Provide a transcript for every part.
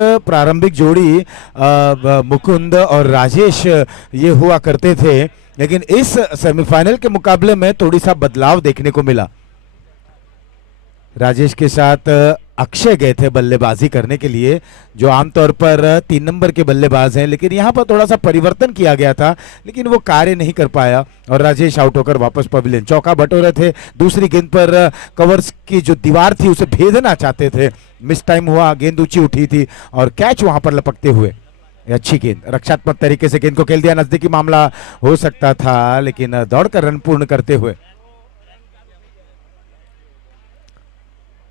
प्रारंभिक जोड़ी मुकुंद और राजेश ये हुआ करते थे, लेकिन इस सेमीफाइनल के मुकाबले में थोड़ी सा बदलाव देखने को मिला। राजेश के साथ अक्षय गए थे बल्लेबाजी करने के लिए, जो आमतौर पर 3 नंबर के बल्लेबाज हैं, लेकिन यहाँ पर थोड़ा सा परिवर्तन किया गया था, लेकिन वो कार्य नहीं कर पाया और राजेश आउट होकर वापस पवेलियन। चौका बटोरे थे, दूसरी गेंद पर कवर्स की जो दीवार थी उसे भेदना चाहते थे, मिस टाइम हुआ, गेंद ऊंची उठी थी और कैच वहां पर लपकते हुए। अच्छी गेंद, रक्षात्मक तरीके से गेंद को खेल दिया, नजदीकी मामला हो सकता था, लेकिन दौड़कर रन पूर्ण करते हुए।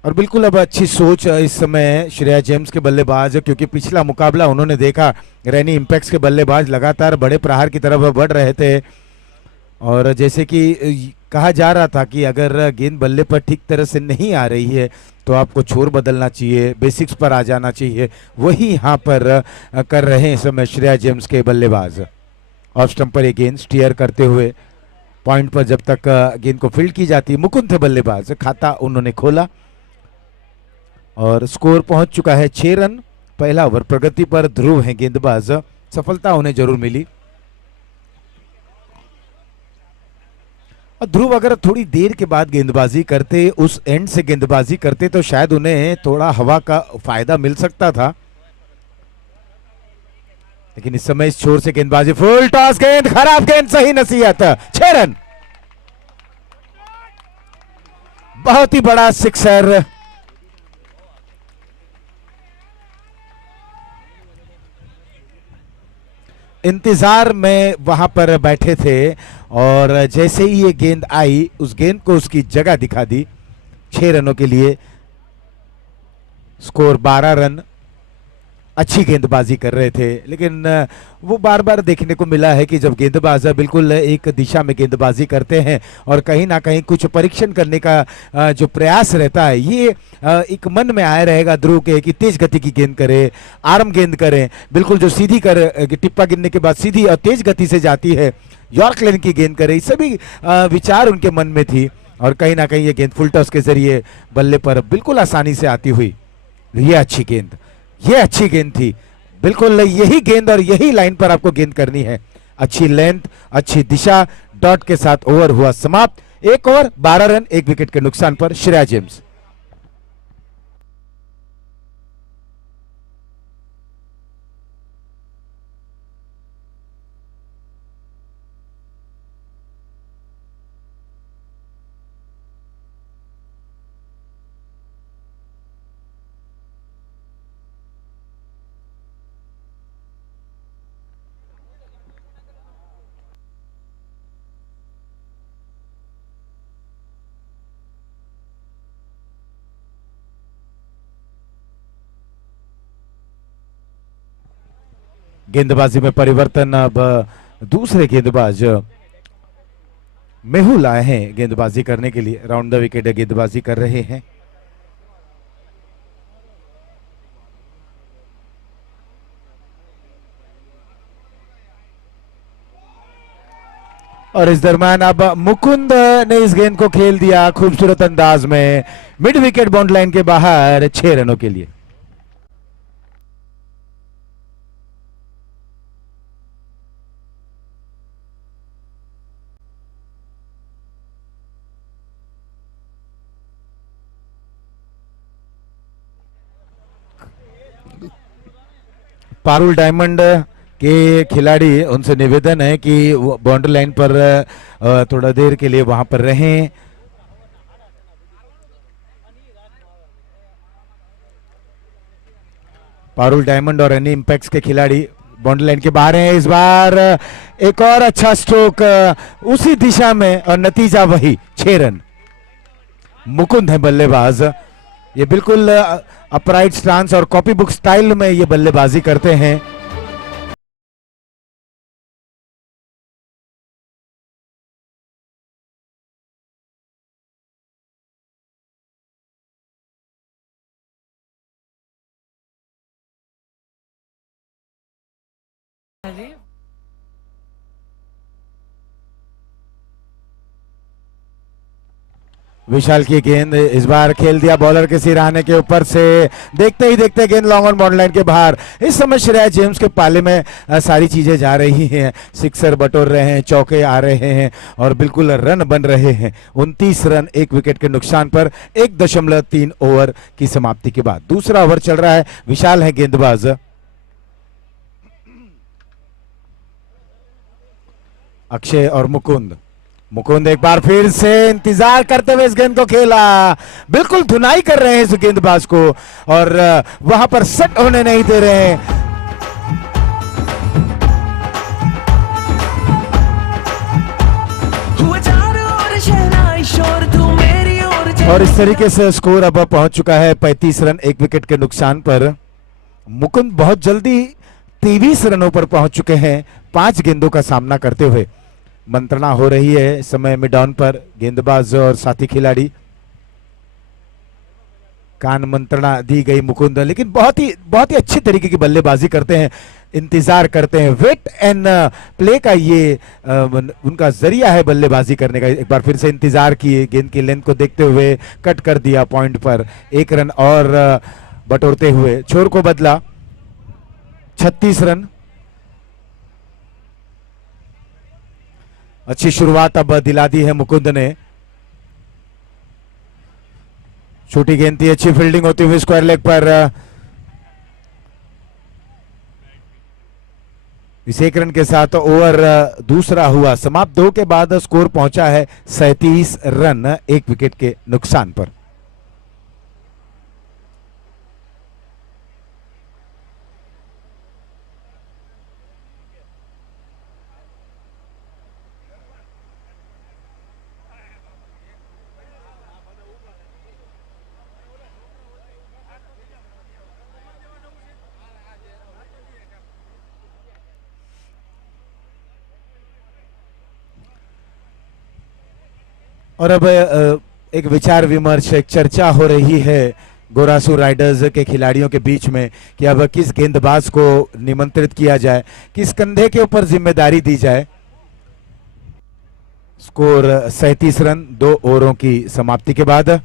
और बिल्कुल अब अच्छी सोच इस समय श्रेया जेम्स के बल्लेबाज, क्योंकि पिछला मुकाबला उन्होंने देखा रैनी इंपैक्ट्स के बल्लेबाज लगातार बड़े प्रहार की तरफ बढ़ रहे थे, और जैसे कि कहा जा रहा था कि अगर गेंद बल्ले पर ठीक तरह से नहीं आ रही है तो आपको छोर बदलना चाहिए, बेसिक्स पर आ जाना चाहिए, वही यहाँ पर कर रहे हैं इस समय श्रेया जेम्स के बल्लेबाज। ऑफ स्टंप पर ये गेंद स्टीयर करते हुए पॉइंट पर जब तक गेंद को फील्ड की जाती, मुकुंद थे बल्लेबाज, खाता उन्होंने खोला और स्कोर पहुंच चुका है 6 रन। पहला ओवर प्रगति पर ध्रुव है गेंदबाज, सफलता उन्हें जरूर मिली। और ध्रुव अगर थोड़ी देर के बाद गेंदबाजी करते, उस एंड से गेंदबाजी करते, तो शायद उन्हें थोड़ा हवा का फायदा मिल सकता था, लेकिन इस समय इस छोर से गेंदबाजी, फुल टॉस गेंद, खराब गेंद, सही नसीहत, 6 रन। बहुत ही बड़ा सिक्सर। इंतजार में वहां पर बैठे थे और जैसे ही ये गेंद आई, उस गेंद को उसकी जगह दिखा दी। 6 रनों के लिए स्कोर 12 रन। अच्छी गेंदबाजी कर रहे थे, लेकिन वो बार बार देखने को मिला है कि जब गेंदबाज बिल्कुल एक दिशा में गेंदबाजी करते हैं और कहीं ना कहीं कुछ परीक्षण करने का जो प्रयास रहता है, ये एक मन में आया रहेगा ध्रुव के कि तेज गति की गेंद करें, आर्म गेंद करें, बिल्कुल जो सीधी कर टिप्पा गिरने के बाद सीधी और तेज गति से जाती है, यॉर्क लेन की गेंद करें, सभी विचार उनके मन में थी। और कहीं ना कहीं ये गेंद फुल टॉस के जरिए बल्ले पर बिल्कुल आसानी से आती हुई, ये अच्छी गेंद, ये अच्छी गेंद थी, बिल्कुल यही गेंद और यही लाइन पर आपको गेंद करनी है। अच्छी लेंथ, अच्छी दिशा, डॉट के साथ ओवर हुआ समाप्त। 1 ओवर 12 रन, 1 विकेट के नुकसान पर श्रेया जेम्स। गेंदबाजी में परिवर्तन, अब दूसरे गेंदबाज मेहुल आए हैं गेंदबाजी करने के लिए, राउंड द विकेट गेंदबाजी कर रहे हैं। और इस दरम्यान अब मुकुंद ने इस गेंद को खेल दिया खूबसूरत अंदाज में, मिड विकेट बाउंड लाइन के बाहर, 6 रनों के लिए। पारुल डायमंड के खिलाड़ी, उनसे निवेदन है कि बाउंड्री लाइन पर थोड़ा देर के लिए वहां पर रहें। पारुल डायमंड और एनी इंपैक्ट्स के खिलाड़ी बाउंड्री लाइन के बाहर हैं इस बार। एक और अच्छा स्ट्रोक उसी दिशा में और नतीजा वही, 6 रन। मुकुंद है बल्लेबाज, ये बिल्कुल अपराइट स्टांस और कॉपी बुक स्टाइल में ये बल्लेबाजी करते हैं। विशाल की गेंद इस बार खेल दिया बॉलर के सिरहाने के ऊपर से, देखते ही देखते गेंद लॉन्ग ऑन बॉर्डर लाइन के बाहर। इस समय श्रेया जेम्स के पाले में सारी चीजें जा रही हैं, सिक्सर बटोर रहे हैं, चौके आ रहे हैं और बिल्कुल रन बन रहे हैं। 29 रन 1 विकेट के नुकसान पर 1.3 ओवर की समाप्ति के बाद। दूसरा ओवर चल रहा है, विशाल है गेंदबाज। अक्षय और मुकुंद। मुकुंद एक बार फिर से इंतजार करते हुए इस गेंद को खेला, बिल्कुल धुनाई कर रहे हैं इस गेंदबाज को और वहां पर सेट होने नहीं दे रहे हैं। और इस तरीके से स्कोर अब पहुंच चुका है 35 रन 1 विकेट के नुकसान पर। मुकुंद बहुत जल्दी 23 रनों पर पहुंच चुके हैं 5 गेंदों का सामना करते हुए। मंत्रणा हो रही है इस समय मिड ऑन पर, गेंदबाज और साथी खिलाड़ी कान मंत्रणा दी गई मुकुंद, लेकिन बहुत ही अच्छी तरीके की बल्लेबाजी करते हैं, इंतजार करते हैं। वेट एंड प्ले का ये उनका जरिया है बल्लेबाजी करने का। एक बार फिर से इंतजार किए, गेंद की लेंथ को देखते हुए कट कर दिया पॉइंट पर। 1 रन और बटोरते हुए छोर को बदला। 36 रन। अच्छी शुरुआत अब दिला दी है मुकुंद ने। छोटी गेंद थी, अच्छी फील्डिंग होती हुई स्क्वायर लेग पर। इस 1 रन के साथ ओवर दूसरा हुआ समाप्त। 2 के बाद स्कोर पहुंचा है 37 रन 1 विकेट के नुकसान पर। और अब एक विचार विमर्श, एक चर्चा हो रही है गोरासू राइडर्स के खिलाड़ियों के बीच में कि अब किस गेंदबाज को निमंत्रित किया जाए, किस कंधे के ऊपर जिम्मेदारी दी जाए। स्कोर 37 रन 2 ओवरों की समाप्ति के बाद।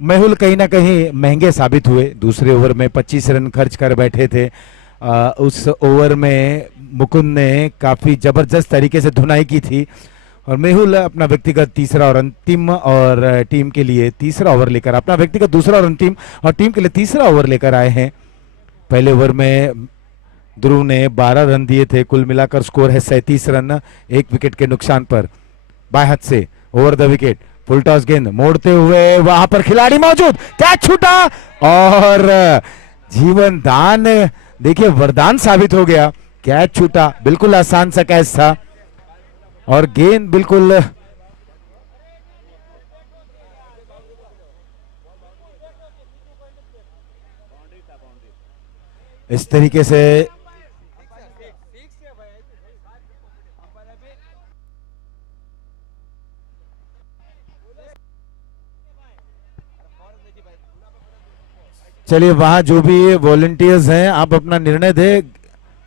मेहुल कहीं ना कहीं महंगे साबित हुए। दूसरे ओवर में 25 रन खर्च कर बैठे थे। उस ओवर में मुकुंद ने काफी जबरदस्त तरीके से धुनाई की थी और मेहुल अपना व्यक्तिगत तीसरा और अंतिम और टीम के लिए तीसरा ओवर लेकर, अपना व्यक्तिगत दूसरा और अंतिम और टीम के लिए तीसरा ओवर लेकर आए हैं। पहले ओवर में ध्रुव ने 12 रन दिए थे। कुल मिलाकर स्कोर है 37 रन 1 विकेट के नुकसान पर। बाएं हाथ से over the wicket, full toss गेंद मोड़ते हुए वहां पर खिलाड़ी मौजूद, कैच छूटा और जीवन दान, देखिए वरदान साबित हो गया। कैच छूटा, बिल्कुल आसान सा कैच था और गेंद बिल्कुल इस तरीके से चलिए वहां जो भी वॉलंटियर्स हैं आप अपना निर्णय दे।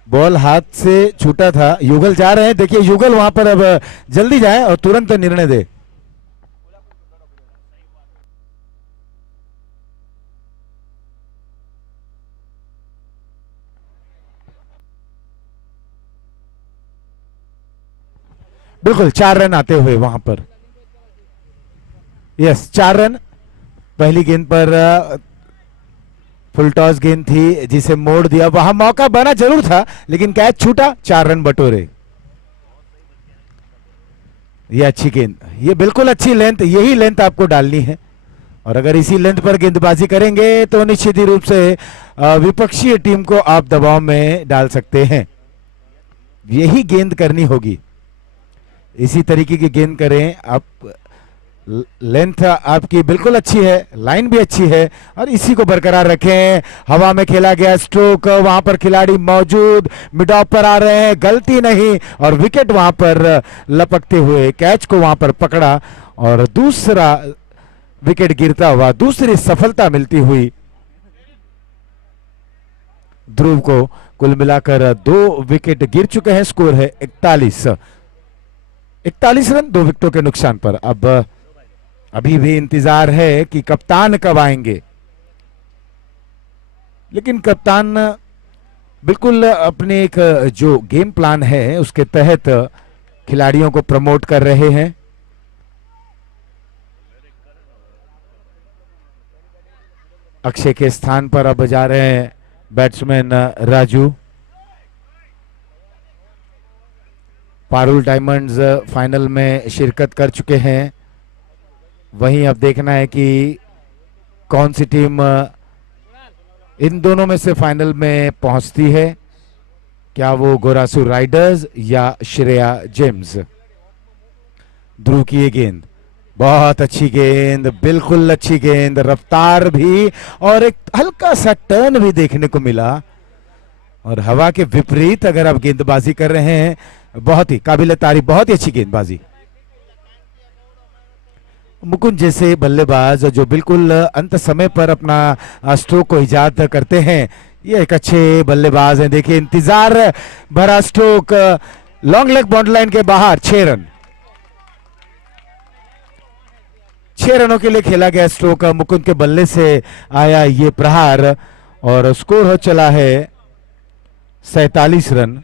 बॉल हाथ से छूटा था, युगल जा रहे हैं, देखिए युगल वहां पर अब जल्दी जाए और तुरंत निर्णय दे। बिल्कुल 4 रन आते हुए वहां पर, यस 4 रन। पहली गेंद पर फुल टॉस गेंद थी जिसे मोड़ दिया, वहां मौका बना जरूर था लेकिन कैच छूटा, 4 रन बटोरे। ये अच्छी गेंद, ये बिल्कुल अच्छी लेंथ, यही लेंथ आपको डालनी है और अगर इसी लेंथ पर गेंदबाजी करेंगे तो निश्चित ही रूप से विपक्षी टीम को आप दबाव में डाल सकते हैं। यही गेंद करनी होगी, इसी तरीके की गेंद करें आप। लेंथ आपकी बिल्कुल अच्छी है, लाइन भी अच्छी है और इसी को बरकरार रखें। हवा में खेला गया स्ट्रोक, वहां पर खिलाड़ी मौजूद, मिड ऑफ पर आ रहे हैं, गलती नहीं और विकेट वहां पर लपकते हुए कैच को वहां पर पकड़ा और दूसरा विकेट गिरता हुआ, दूसरी सफलता मिलती हुई ध्रुव को। कुल मिलाकर 2 विकेट गिर चुके हैं, स्कोर है 41 रन 2 विकेटों के नुकसान पर। अब अभी भी इंतजार है कि कप्तान कब आएंगे, लेकिन कप्तान बिल्कुल अपने एक जो गेम प्लान है उसके तहत खिलाड़ियों को प्रमोट कर रहे हैं। अक्षय के स्थान पर अब जा रहे हैं batsman Raju. Parul diamonds final में शिरकत कर चुके हैं, वहीं अब देखना है कि कौन सी टीम इन दोनों में से फाइनल में पहुंचती है, क्या वो गोरासू राइडर्स या श्रेया जेम्स। ध्रुव की ये गेंद बहुत अच्छी गेंद, बिल्कुल अच्छी गेंद, रफ्तार भी और एक हल्का सा टर्न भी देखने को मिला और हवा के विपरीत अगर आप गेंदबाजी कर रहे हैं, बहुत ही काबिल तारीफ, बहुत ही अच्छी गेंदबाजी। मुकुंद जैसे बल्लेबाज जो बिल्कुल अंत समय पर अपना स्ट्रोक को इजाद करते हैं, ये एक अच्छे बल्लेबाज हैं। देखिए इंतजार भरा stroke, long leg boundary line के बाहर, 6 रन। 6 रनों के लिए खेला गया स्ट्रोक, मुकुंद के बल्ले से आया ये प्रहार और स्कोर हो चला है 47 रन।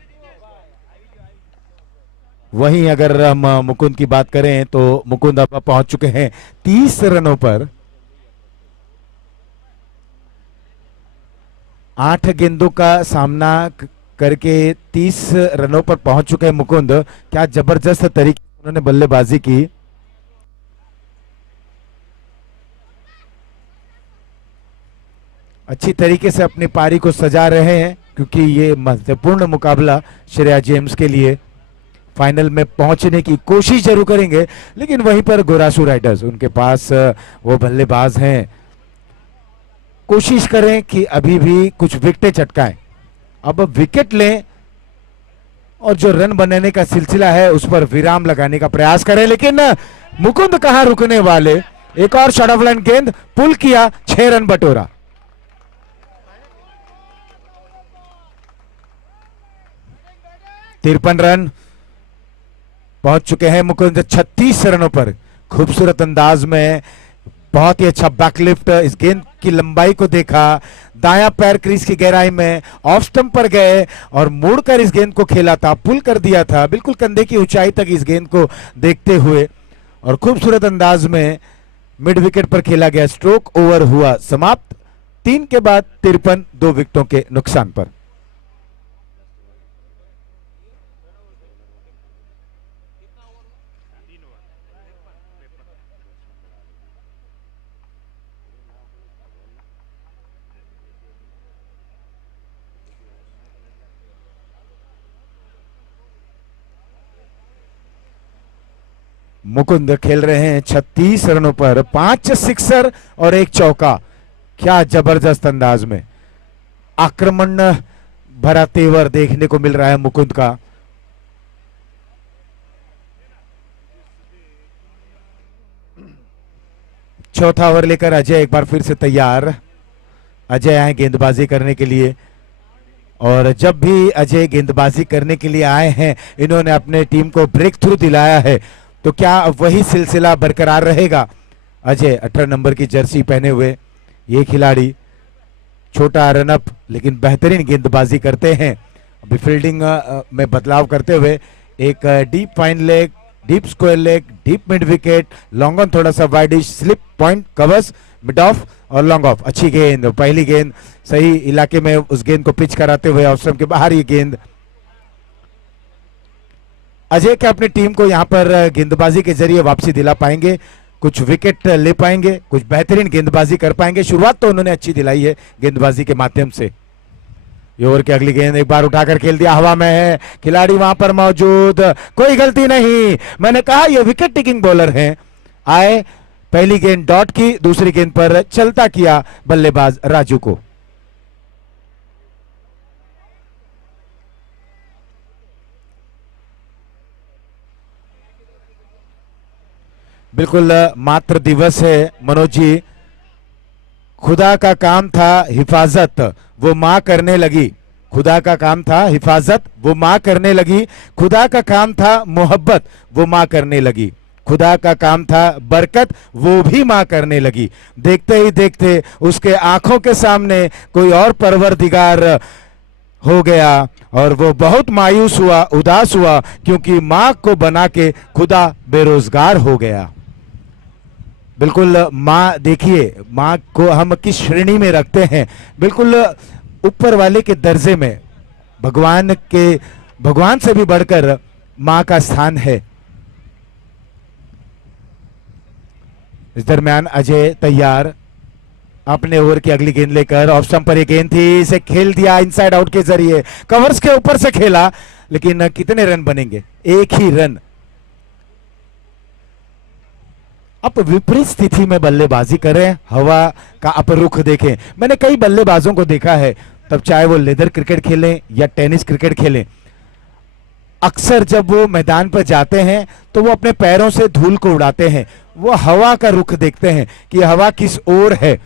वहीं अगर हम मुकुंद की बात करें तो मुकुंद अब पहुंच चुके हैं 30 रनों पर। 8 गेंदों का सामना करके 30 रनों पर पहुंच चुके हैं मुकुंद। क्या जबरदस्त तरीके से उन्होंने बल्लेबाजी की। अच्छी तरीके से अपनी पारी को सजा रहे हैं क्योंकि ये महत्वपूर्ण मुकाबला श्रेया जेम्स के लिए, फाइनल में पहुंचने की कोशिश जरूर करेंगे, लेकिन वहीं पर गोरासू राइडर्स, उनके पास वो बल्लेबाज हैं, कोशिश करें कि अभी भी कुछ विकेटें चटकाएं। अब विकेट लें और जो रन बनाने का सिलसिला है उस पर विराम लगाने का प्रयास करें, लेकिन मुकुंद कहां रुकने वाले। एक और शॉर्ट ऑफ लाइन गेंद, पुल किया, 6 रन बटोरा। तिरपन रन पहुंच चुके हैं मुकुंद 36 रनों पर। खूबसूरत अंदाज में बहुत ही अच्छा बैकलिफ्ट, इस गेंद की लंबाई को देखा, दायां पैर क्रीज की गहराई में ऑफ स्टंप पर गए और मुड़कर इस गेंद को खेला था, पुल कर दिया था बिल्कुल कंधे की ऊंचाई तक इस गेंद को देखते हुए और खूबसूरत अंदाज में मिड विकेट पर खेला गया स्ट्रोक। ओवर हुआ समाप्त 3 के बाद 53, 2 विकेटों के नुकसान पर। मुकुंद खेल रहे हैं 36 रनों पर, 5 सिक्सर और 1 चौका। क्या जबरदस्त अंदाज में आक्रमण भरा तेवर देखने को मिल रहा है मुकुंद का। चौथा ओवर लेकर अजय एक बार फिर से तैयार। अजय आए गेंदबाजी करने के लिए और जब भी अजय गेंदबाजी करने के लिए आए हैं, इन्होंने अपने टीम को ब्रेक थ्रू दिलाया है, तो क्या वही सिलसिला बरकरार रहेगा। अजय 18 नंबर की जर्सी पहने हुए ये खिलाड़ी, छोटा रनअप लेकिन बेहतरीन गेंदबाजी करते हैं। अभी फील्डिंग में बदलाव करते हुए एक deep fine leg, deep square leg, deep mid wicket, long on थोड़ा सा widish, slip point covers, mid of और लॉन्ग ऑफ। अच्छी गेंद, पहली गेंद सही इलाके में उस गेंद को पिच कराते हुए ऑफ स्टंप के बाहर ये गेंद अजय क्या अपनी टीम को यहाँ पर गेंदबाजी के जरिए वापसी दिला पाएंगे, कुछ विकेट ले पाएंगे, कुछ बेहतरीन गेंदबाजी कर पाएंगे? शुरुआत तो उन्होंने अच्छी दिलाई है गेंदबाजी के माध्यम से। ये ओवर की अगली गेंद एक बार उठाकर खेल दिया, हवा में है, खिलाड़ी वहां पर मौजूद, कोई गलती नहीं। मैंने कहा ये विकेट टेकिंग बॉलर हैं। आए, पहली गेंद डॉट की, दूसरी गेंद पर चलता किया बल्लेबाज राजू को। बिल्कुल मात्र दिवस है मनोज जी, खुदा का काम था हिफाजत, वो मां करने लगी। खुदा का काम था हिफाजत, वो मां करने लगी। खुदा का काम था मोहब्बत, वो मां करने लगी। खुदा का काम था बरकत, वो भी मां करने लगी। देखते ही देखते उसके आंखों के सामने कोई और परवरदिगार हो गया और वो बहुत मायूस हुआ, उदास हुआ, क्योंकि मां को बना के खुदा बेरोजगार हो गया। बिल्कुल माँ, देखिए माँ को हम किस श्रेणी में रखते हैं, बिल्कुल ऊपर वाले के दर्जे में, भगवान से भी बढ़कर माँ का स्थान है। इस दरमियान अजय तैयार अपने ओवर की अगली गेंद लेकर, ऑफ स्टंप पर एक गेंद थी, इसे खेल दिया इनसाइड आउट के जरिए, कवर्स के ऊपर से खेला, लेकिन कितने रन बनेंगे? एक ही रन। अब विपरीत स्थिति में बल्लेबाजी करें, हवा का आप रुख देखें। मैंने कई बल्लेबाजों को देखा है, तब चाहे वो लेदर क्रिकेट खेलें या टेनिस क्रिकेट खेलें, अक्सर जब वो मैदान पर जाते हैं तो वो अपने पैरों से धूल को उड़ाते हैं, वो हवा का रुख देखते हैं कि हवा किस ओर है।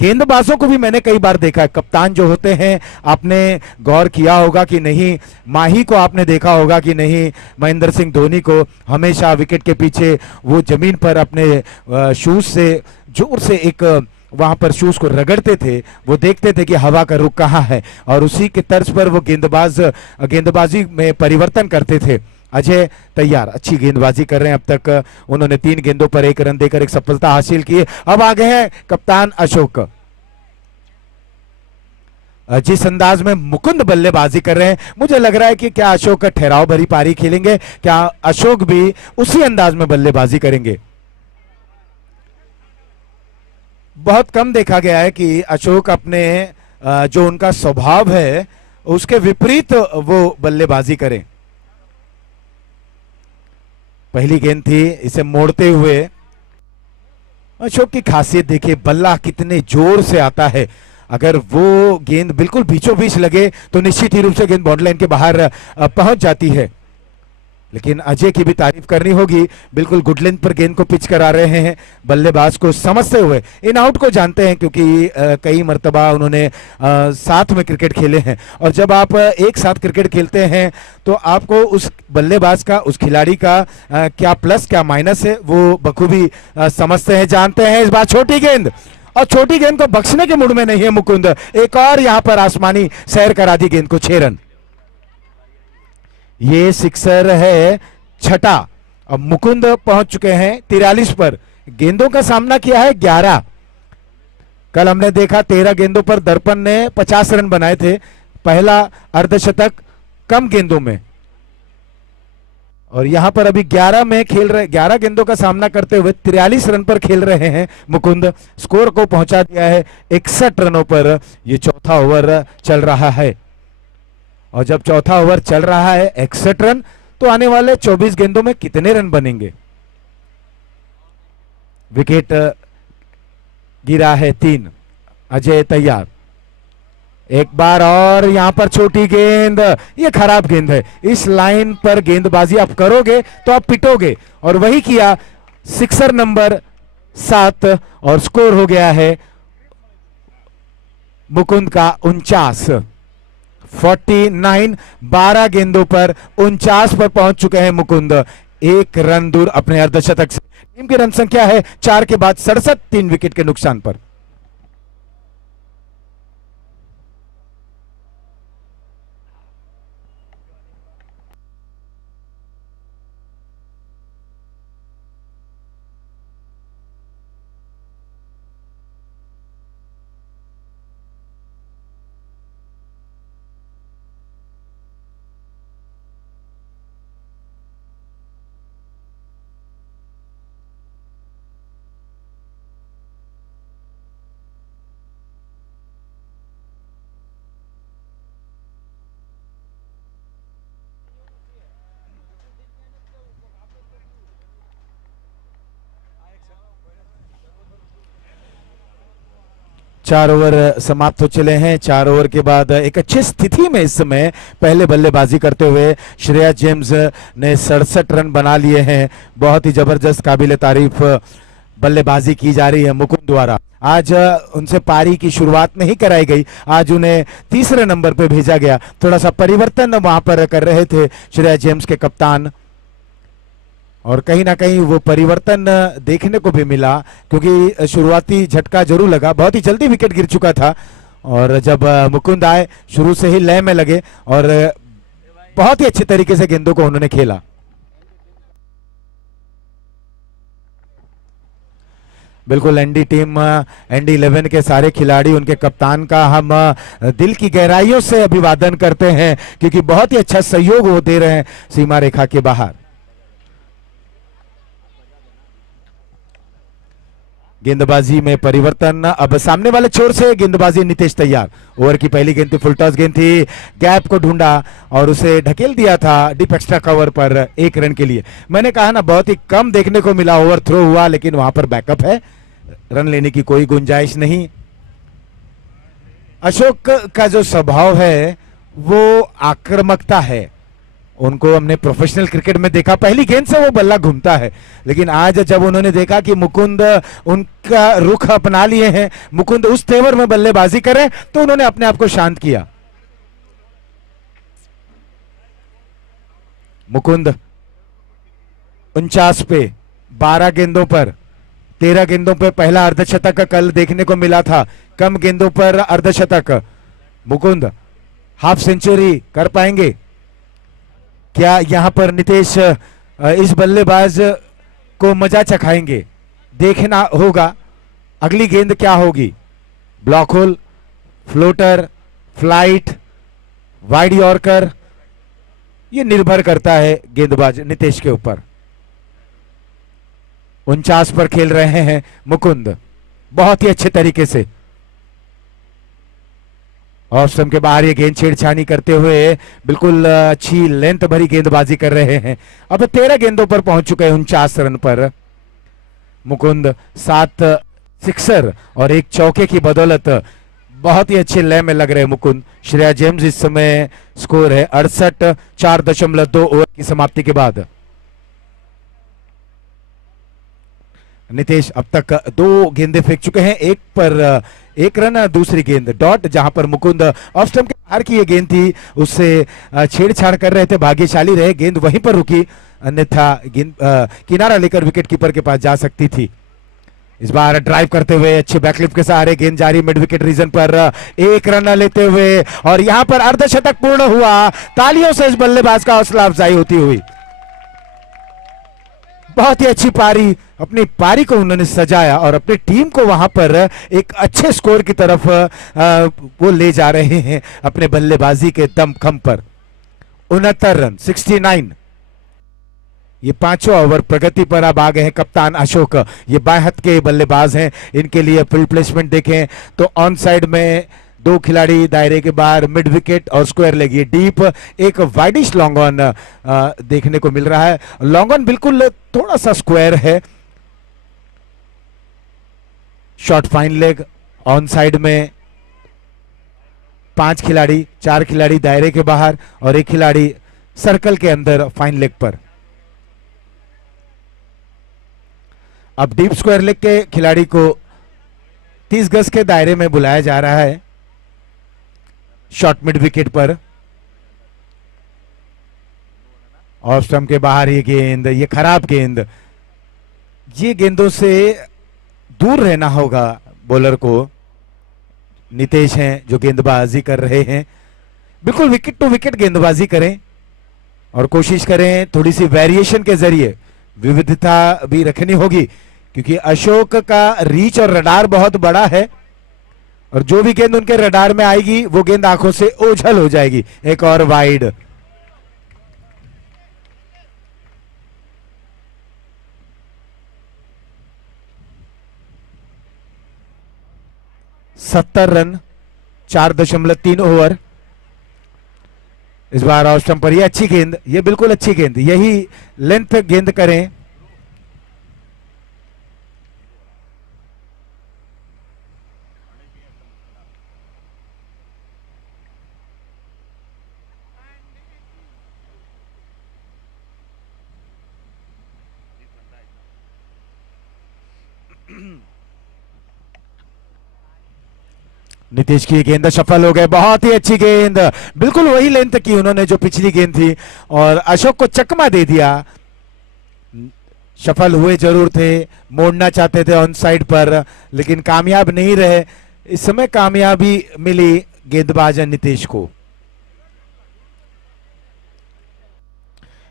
गेंदबाजों को भी मैंने कई बार देखा है, कप्तान जो होते हैं, आपने गौर किया होगा कि नहीं, माही को आपने देखा होगा कि नहीं, महेंद्र सिंह धोनी को हमेशा विकेट के पीछे वो जमीन पर अपने शूज से जोर से एक वहां पर शूज को रगड़ते थे, वो देखते थे कि हवा का रुख कहाँ है और उसी के तर्ज पर वो गेंदबाजी में परिवर्तन करते थे। अजय तैयार अच्छी गेंदबाजी कर रहे हैं, अब तक उन्होंने 3 गेंदों पर 1 रन देकर एक सफलता हासिल की है। अब आगे हैं कप्तान अशोक। जिस अंदाज में मुकुंद बल्लेबाजी कर रहे हैं, मुझे लग रहा है कि क्या अशोक ठहराव भरी पारी खेलेंगे, क्या अशोक भी उसी अंदाज में बल्लेबाजी करेंगे? बहुत कम देखा गया है कि अशोक अपने जो उनका स्वभाव है उसके विपरीत वो बल्लेबाजी करें। पहली गेंद थी, इसे मोड़ते हुए अशोक की खासियत देखिए, बल्ला कितने जोर से आता है। अगर वो गेंद बिल्कुल बीचों बीच लगे तो निश्चित ही रूप से गेंद बाउंड्री लाइन के बाहर पहुंच जाती है। लेकिन अजय की भी तारीफ करनी होगी, बिल्कुल गुड लेंथ पर गेंद को पिच करा रहे हैं, बल्लेबाज को समझते हुए, इन आउट को जानते हैं क्योंकि कई मर्तबा उन्होंने साथ में क्रिकेट खेले हैं, और जब आप एक साथ क्रिकेट खेलते हैं तो आपको उस बल्लेबाज का, उस खिलाड़ी का क्या प्लस क्या माइनस है वो बखूबी समझते हैं, जानते हैं। इस बार छोटी गेंद, और छोटी गेंद को बख्शने के मूड में नहीं है मुकुंद, एक और यहां पर आसमानी सैर करा दी गेंद को, 6 रन। ये सिक्सर है छठा। अब मुकुंद पहुंच चुके हैं 43 पर, गेंदों का सामना किया है 11। कल हमने देखा 13 गेंदों पर दर्पण ने 50 रन बनाए थे, पहला अर्धशतक कम गेंदों में, और यहां पर अभी 11 में खेल रहे, 11 गेंदों का सामना करते हुए 43 रन पर खेल रहे हैं मुकुंद, स्कोर को पहुंचा दिया है 61 रनों पर। यह चौथा ओवर चल रहा है, और जब चौथा ओवर चल रहा है 61 रन, तो आने वाले 24 गेंदों में कितने रन बनेंगे? विकेट गिरा है 3। अजय तैयार, एक बार और यहां पर छोटी गेंद, ये खराब गेंद है। इस लाइन पर गेंदबाजी आप करोगे तो आप पिटोगे, और वही किया। सिक्सर नंबर 7, और स्कोर हो गया है मुकुंद का 49। 49, 12 गेंदों पर 49 पर पहुंच चुके हैं मुकुंद, 1 रन दूर अपने अर्धशतक से। टीम की रन संख्या है 4 के बाद 67, 3 विकेट के नुकसान पर। 4 ओवर समाप्त हो चले हैं। 4 ओवर के बाद एक अच्छी स्थिति में इस समय पहले बल्लेबाजी करते हुए श्रेया जेम्स ने 67 रन बना लिए हैं। बहुत ही जबरदस्त काबिल तारीफ बल्लेबाजी की जा रही है मुकुंद द्वारा। आज उनसे पारी की शुरुआत नहीं कराई गई, आज उन्हें तीसरे नंबर पे भेजा गया। थोड़ा सा परिवर्तन वहां पर कर रहे थे श्रेया जेम्स के कप्तान, और कहीं ना कहीं वो परिवर्तन देखने को भी मिला, क्योंकि शुरुआती झटका जरूर लगा। बहुत ही जल्दी विकेट गिर चुका था, और जब मुकुंद आए शुरू से ही लय में लगे और बहुत ही अच्छे तरीके से गेंदों को उन्होंने खेला। बिल्कुल एनडी टीम, एनडी 11 के सारे खिलाड़ी, उनके कप्तान का हम दिल की गहराइयों से अभिवादन करते हैं, क्योंकि बहुत ही अच्छा सहयोग वो दे रहे हैं सीमा रेखा के बाहर। गेंदबाजी में परिवर्तन, अब सामने वाले छोर से गेंदबाजी। नितेश तैयार। ओवर की पहली गेंद थी, फुल टॉस गेंद थी, गैप को ढूंढा और उसे ढकेल दिया था डीप एक्स्ट्रा कवर पर 1 रन के लिए। मैंने कहा ना, बहुत ही कम देखने को मिला, ओवर थ्रो हुआ लेकिन वहां पर बैकअप है, रन लेने की कोई गुंजाइश नहीं। अशोक का जो स्वभाव है वो आक्रामकता है, उनको हमने प्रोफेशनल क्रिकेट में देखा, पहली गेंद से वो बल्ला घूमता है, लेकिन आज जब उन्होंने देखा कि मुकुंद उनका रुख अपना लिए हैं, मुकुंद उस तेवर में बल्लेबाजी करें, तो उन्होंने अपने आप को शांत किया। मुकुंद 49 पे 12 गेंदों पर 13 गेंदों पे पहला अर्धशतक कल देखने को मिला था, कम गेंदों पर अर्धशतक। मुकुंद हाफ सेंचुरी कर पाएंगे क्या यहां पर? नितेश इस बल्लेबाज को मजा चखाएंगे, देखना होगा अगली गेंद क्या होगी। Block whole, floater, flight, wide yorker, ये निर्भर करता है गेंदबाज नितेश के ऊपर। 49 पर खेल रहे हैं मुकुंद, बहुत ही अच्छे तरीके से। ऑफ स्टंप के बाहर ये गेंद छेड़छानी करते हुए बिल्कुल अच्छी लेंथ भरी गेंदबाजी कर रहे हैं। अब 13 गेंदों पर पहुंच चुके हैं 49 रन पर। मुकुंद 7 सिक्सर और 1 चौके की बदौलत बहुत ही अच्छे लय में लग रहे हैं मुकुंद। श्रेया जेम्स इस समय स्कोर है 68, 4.2 ओवर की समाप्ति के बाद। नितेश अब तक 2 गेंदें फेंक चुके हैं, एक पर 1 रन, दूसरी गेंद डॉट, जहां पर मुकुंद ऑफ स्टंप के बाहर की ये गेंद थी उससे छेड़छाड़ कर रहे थे, भाग्यशाली रहे, गेंद वहीं पर रुकी, अन्यथा गेंद किनारा लेकर विकेट कीपर के पास जा सकती थी। इस बार ड्राइव करते हुए अच्छे बैकलिफ्ट के सहारे गेंद जारी मिड विकेट रीजन पर 1 रन लेते हुए, और यहां पर अर्धशतक पूर्ण हुआ। तालियों से इस बल्लेबाज का हौसला अफजाई होती हुई। बहुत ही अच्छी पारी, अपनी पारी को उन्होंने सजाया और अपनी टीम को वहां पर एक अच्छे स्कोर की तरफ वो ले जा रहे हैं अपने बल्लेबाजी के दमखम पर। 69 रन, 69। ये 5वां ओवर प्रगति पर अब आ गए हैं कप्तान अशोक। ये बाएं हाथ के बल्लेबाज हैं, इनके लिए फील्ड प्लेसमेंट देखें तो ऑन साइड में 2 खिलाड़ी दायरे के बाहर, मिड विकेट और स्क्वायर लेग, ये डीप एक वाइडिश लॉन्ग ऑन देखने को मिल रहा है। लॉन्ग ऑन बिल्कुल थोड़ा सा स्क्वायर है। Short fine leg, on side में 5 खिलाड़ी, 4 खिलाड़ी दायरे के बाहर और 1 खिलाड़ी सर्कल के अंदर फाइन लेग पर। अब डीप स्क्वायर लेग के खिलाड़ी को 30 गज के दायरे में बुलाया जा रहा है शॉर्ट मिड विकेट पर। ऑफ स्टंप के बाहर ये गेंद, ये खराब गेंद, ये गेंदों से दूर रहना होगा बॉलर को। नितेश हैं जो गेंदबाजी कर रहे हैं, बिल्कुल विकेट टू विकेट गेंदबाजी करें और कोशिश करें थोड़ी सी वेरिएशन के जरिए, विविधता भी रखनी होगी, क्योंकि अशोक का रीच और रडार बहुत बड़ा है और जो भी गेंद उनके रडार में आएगी वो गेंद आंखों से ओझल हो जाएगी। एक और वाइड। सत्तर रन, 4.3 ओवर। इस बार ऑफ स्टंप पर ये अच्छी गेंद, ये बिल्कुल अच्छी गेंद, यही लेंथ गेंद करें। नीतीश की गेंद सफल हो गए, बहुत ही अच्छी गेंद, बिल्कुल वही लेंथ की उन्होंने जो पिछली गेंद थी और अशोक को चकमा दे दिया। सफल हुए जरूर थे, मोड़ना चाहते थे ऑन साइड पर, लेकिन कामयाब नहीं रहे। इस समय कामयाबी मिली गेंदबाज नीतीश को।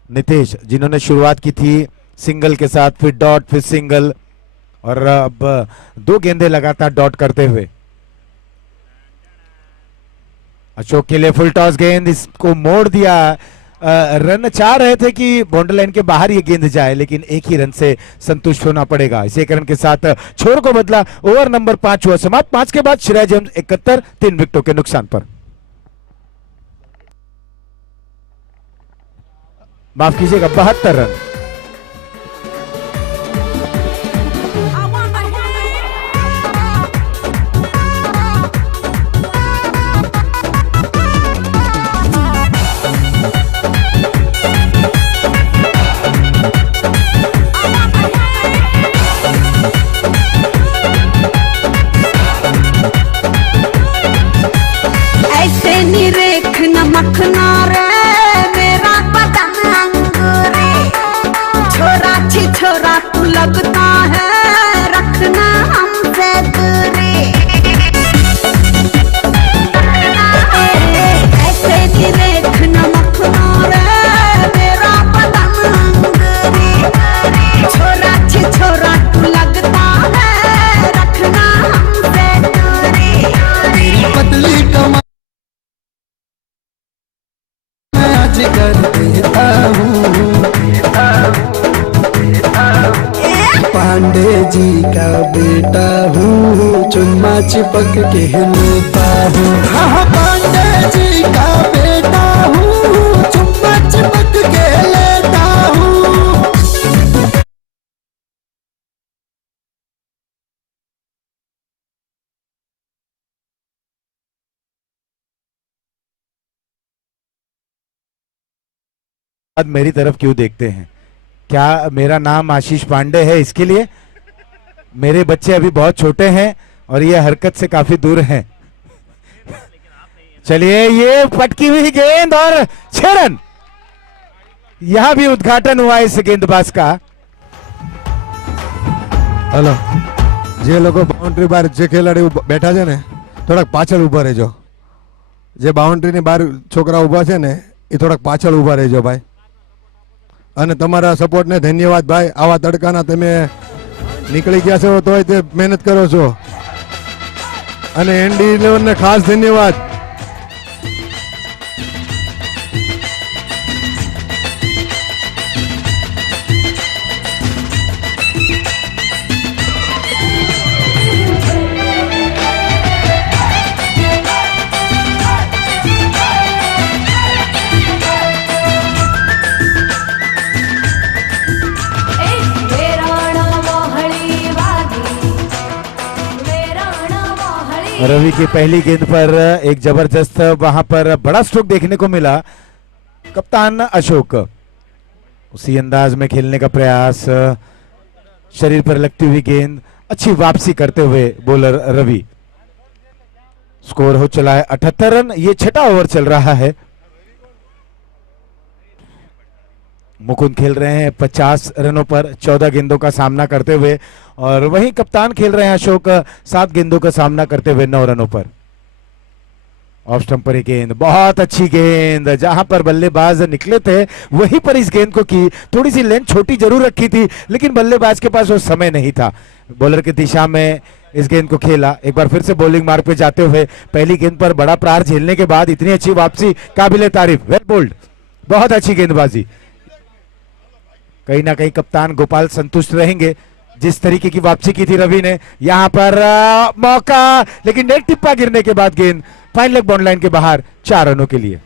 नीतीश जिन्होंने शुरुआत की थी सिंगल के साथ, फिर डॉट, फिर सिंगल, और अब 2 गेंदें लगातार डॉट करते हुए। अशोक के लिए फुल टॉस गेंद, इसको मोड़ दिया। रन चाह रहे थे कि बाउंड्री लाइन के बाहर ये गेंद जाए, लेकिन एक ही रन से संतुष्ट होना पड़ेगा। इसी एक रन के साथ छोर को बदला। ओवर नंबर 5 हुआ समाप्त। 5 के बाद श्रेया जेम्स 71, 3 विकेटों के नुकसान पर। माफ कीजिएगा, 72 रन। मखना रे मेरा बदन अंगूरे, छोरा छी छोरा तू लगता है, रखना हमसे दूरी। ऐसे नहीं देखना मखना रे मेरा बदन अंगूरे, छोरा छी छोरा तू लगता है, रखना हमसे दूरी। पतली कमा कर देता हूँ, पांडे जी का बेटा हूँ, चुम्मा चिपक के लेता हूँ। हाँ, पांडे जी का बेटा हूँ, चुम्मा चिपक के लेता हूँ। मेरी तरफ क्यों देखते हैं? क्या मेरा नाम आशीष पांडे है इसके लिए? मेरे बच्चे अभी बहुत छोटे हैं और ये हरकत से काफी दूर हैं। चलिए, ये पटकी हुई गेंद और 6 रन। यहां भी उद्घाटन हुआ इस गेंदबाज का। हेलो, जे लोग बाउंड्री बार जे खेलाड़ी बैठा है ने थोड़ा पाछળ ઉભા રહેજો। જે બાઉન્ડ્રી ની બહાર છોકરા ઉભા છે ને એ થોડા પાછળ ઉભા રહેજો ભાઈ। અને તમારા સપોર્ટ ને ધન્યવાદ ભાઈ। આવા તડકાના તમે નીકળી ગયા છો તોય તે મહેનત કરો છો, અને ND11 ને ખાસ ધન્યવાદ। रवि की पहली गेंद पर एक जबरदस्त वहां पर बड़ा स्ट्रोक देखने को मिला। कप्तान अशोक उसी अंदाज में खेलने का प्रयास, शरीर पर लगती हुई गेंद, अच्छी वापसी करते हुए बॉलर रवि। स्कोर हो चला है 78 रन। ये 6वां ओवर चल रहा है। मुकुंद खेल रहे हैं 50 रनों पर 14 गेंदों का सामना करते हुए, और वहीं कप्तान खेल रहे हैं अशोक 7 गेंदों का सामना करते हुए 9 रनों पर। ऑफ स्टंप पर गेंद, बहुत अच्छी गेंद, जहां पर बल्लेबाज निकले थे वहीं पर इस गेंद को की। थोड़ी सी लेंथ छोटी जरूर रखी थी, लेकिन बल्लेबाज के पास वो समय नहीं था। बॉलर की दिशा में इस गेंद को खेला। एक बार फिर से बॉलिंग मार्ग पे जाते हुए पहली गेंद पर बड़ा प्रहार झेलने के बाद इतनी अच्छी वापसी, काबिले तारीफ, वेल बोल्ड, बहुत अच्छी गेंदबाजी। कहीं ना कहीं कप्तान गोपाल संतुष्ट रहेंगे जिस तरीके की वापसी की थी रवि ने। यहां पर मौका, लेकिन नेट टिप्पा गिरने के बाद गेंद फाइन लेग बाउंड्री लाइन के बाहर 4 रनों के लिए।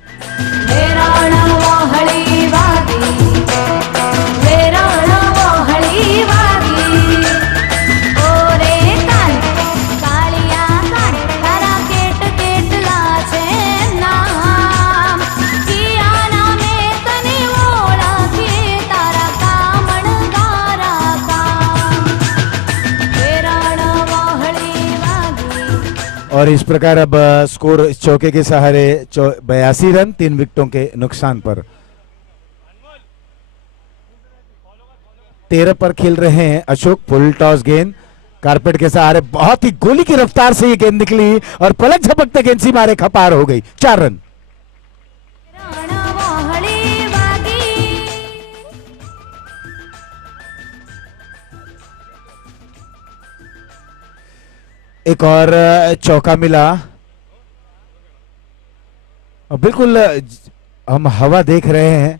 और इस प्रकार अब स्कोर इस चौके के सहारे 82 रन 3 विकेटों के नुकसान पर। 13 पर खेल रहे हैं अशोक। फुल टॉस गेंद कारपेट के सहारे बहुत ही गोली की रफ्तार से ये गेंद निकली और पलक झपकते गेंद सी मारे खपार हो गई। 4 रन। एक और चौका मिला और बिल्कुल हम हवा देख रहे हैं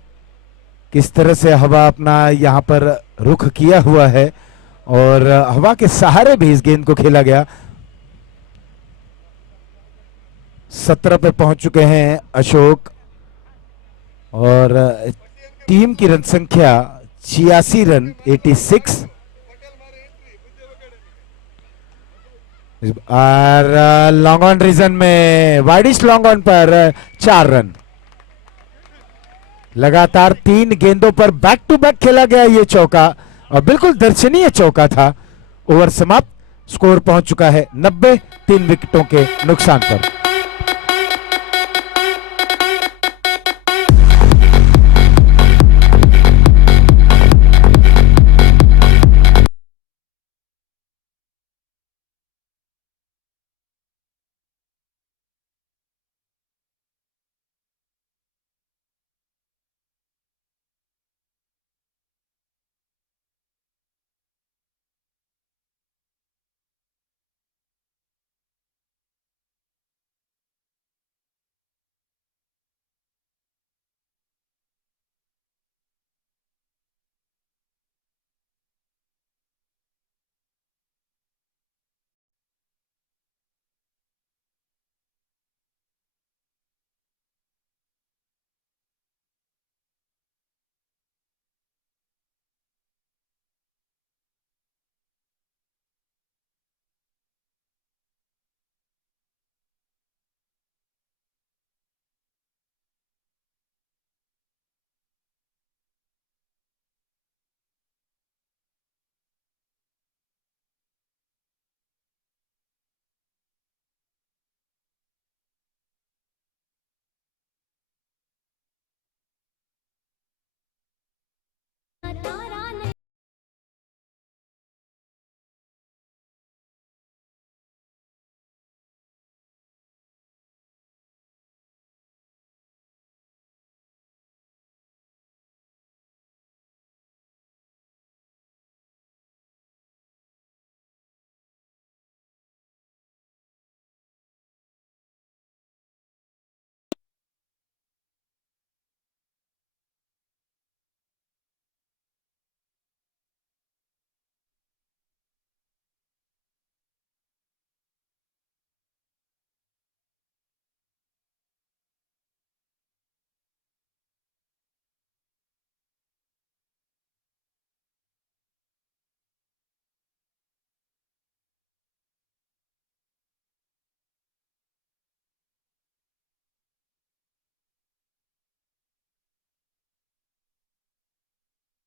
किस तरह से हवा अपना यहां पर रुख किया हुआ है और हवा के सहारे भी इस गेंद को खेला गया। 17 पे पहुंच चुके हैं अशोक और टीम की रन संख्या 86 रन 86 और लॉन्ग ऑन रीजन में वाइडिश लॉन्ग ऑन पर 4 रन। लगातार 3 गेंदों पर बैक टू बैक खेला गया ये चौका और बिल्कुल दर्शनीय चौका था। ओवर समाप्त। स्कोर पहुंच चुका है 90 3 विकेटों के नुकसान पर।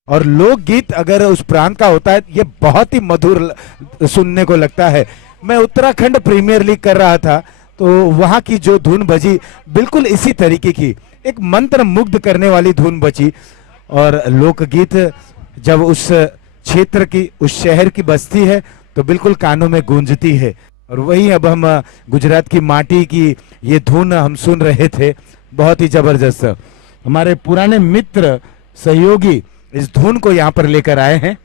और लोकगीत अगर उस प्रांत का होता है ये बहुत ही मधुर सुनने को लगता है। मैं उत्तराखंड प्रीमियर लीग कर रहा था तो वहां की जो धुन बजी बिल्कुल इसी तरीके की एक मंत्र मुग्ध करने वाली धुन बची। और लोकगीत जब उस क्षेत्र की उस शहर की बजती है तो बिल्कुल कानों में गूंजती है। और वही अब हम गुजरात की माटी की ये धुन हम सुन रहे थे, बहुत ही जबरदस्त। हमारे पुराने मित्र सहयोगी इस धुन को यहां पर लेकर आए हैं।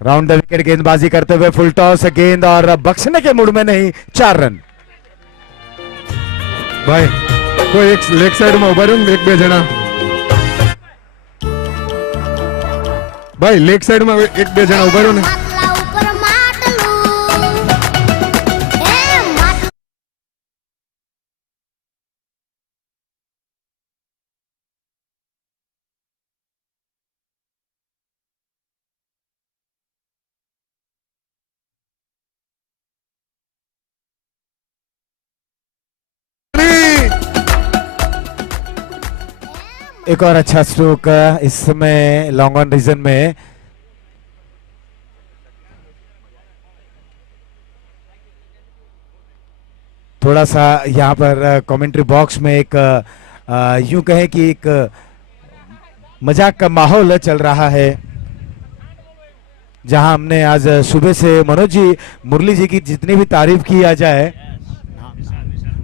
राउंड द विकेट गेंदबाजी करते हुए फुल टॉस गेंद और बख्शने के मूड में नहीं। 4 रन। भाई कोई एक लेग साइड में उभा રહ્યો ને એક બે જણા ભાઈ લેગ સાઈડ માં એક બે જણા ઉભા રહ્યો ને एक और अच्छा स्ट्रोक इस समय लॉन्ग ऑन रीजन में। थोड़ा सा यहाँ पर कमेंट्री बॉक्स में एक यूं कहें कि एक मजाक का माहौल चल रहा है, जहां हमने आज सुबह से मनोज जी, मुरली जी की जितनी भी तारीफ किया जाए,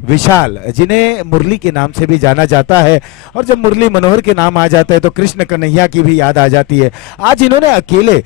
विशाल जिन्हें मुरली के नाम से भी जाना जाता है, और जब मुरली मनोहर के नाम आ जाता है तो कृष्ण कन्हैया की भी याद आ जाती है। आज इन्होंने अकेले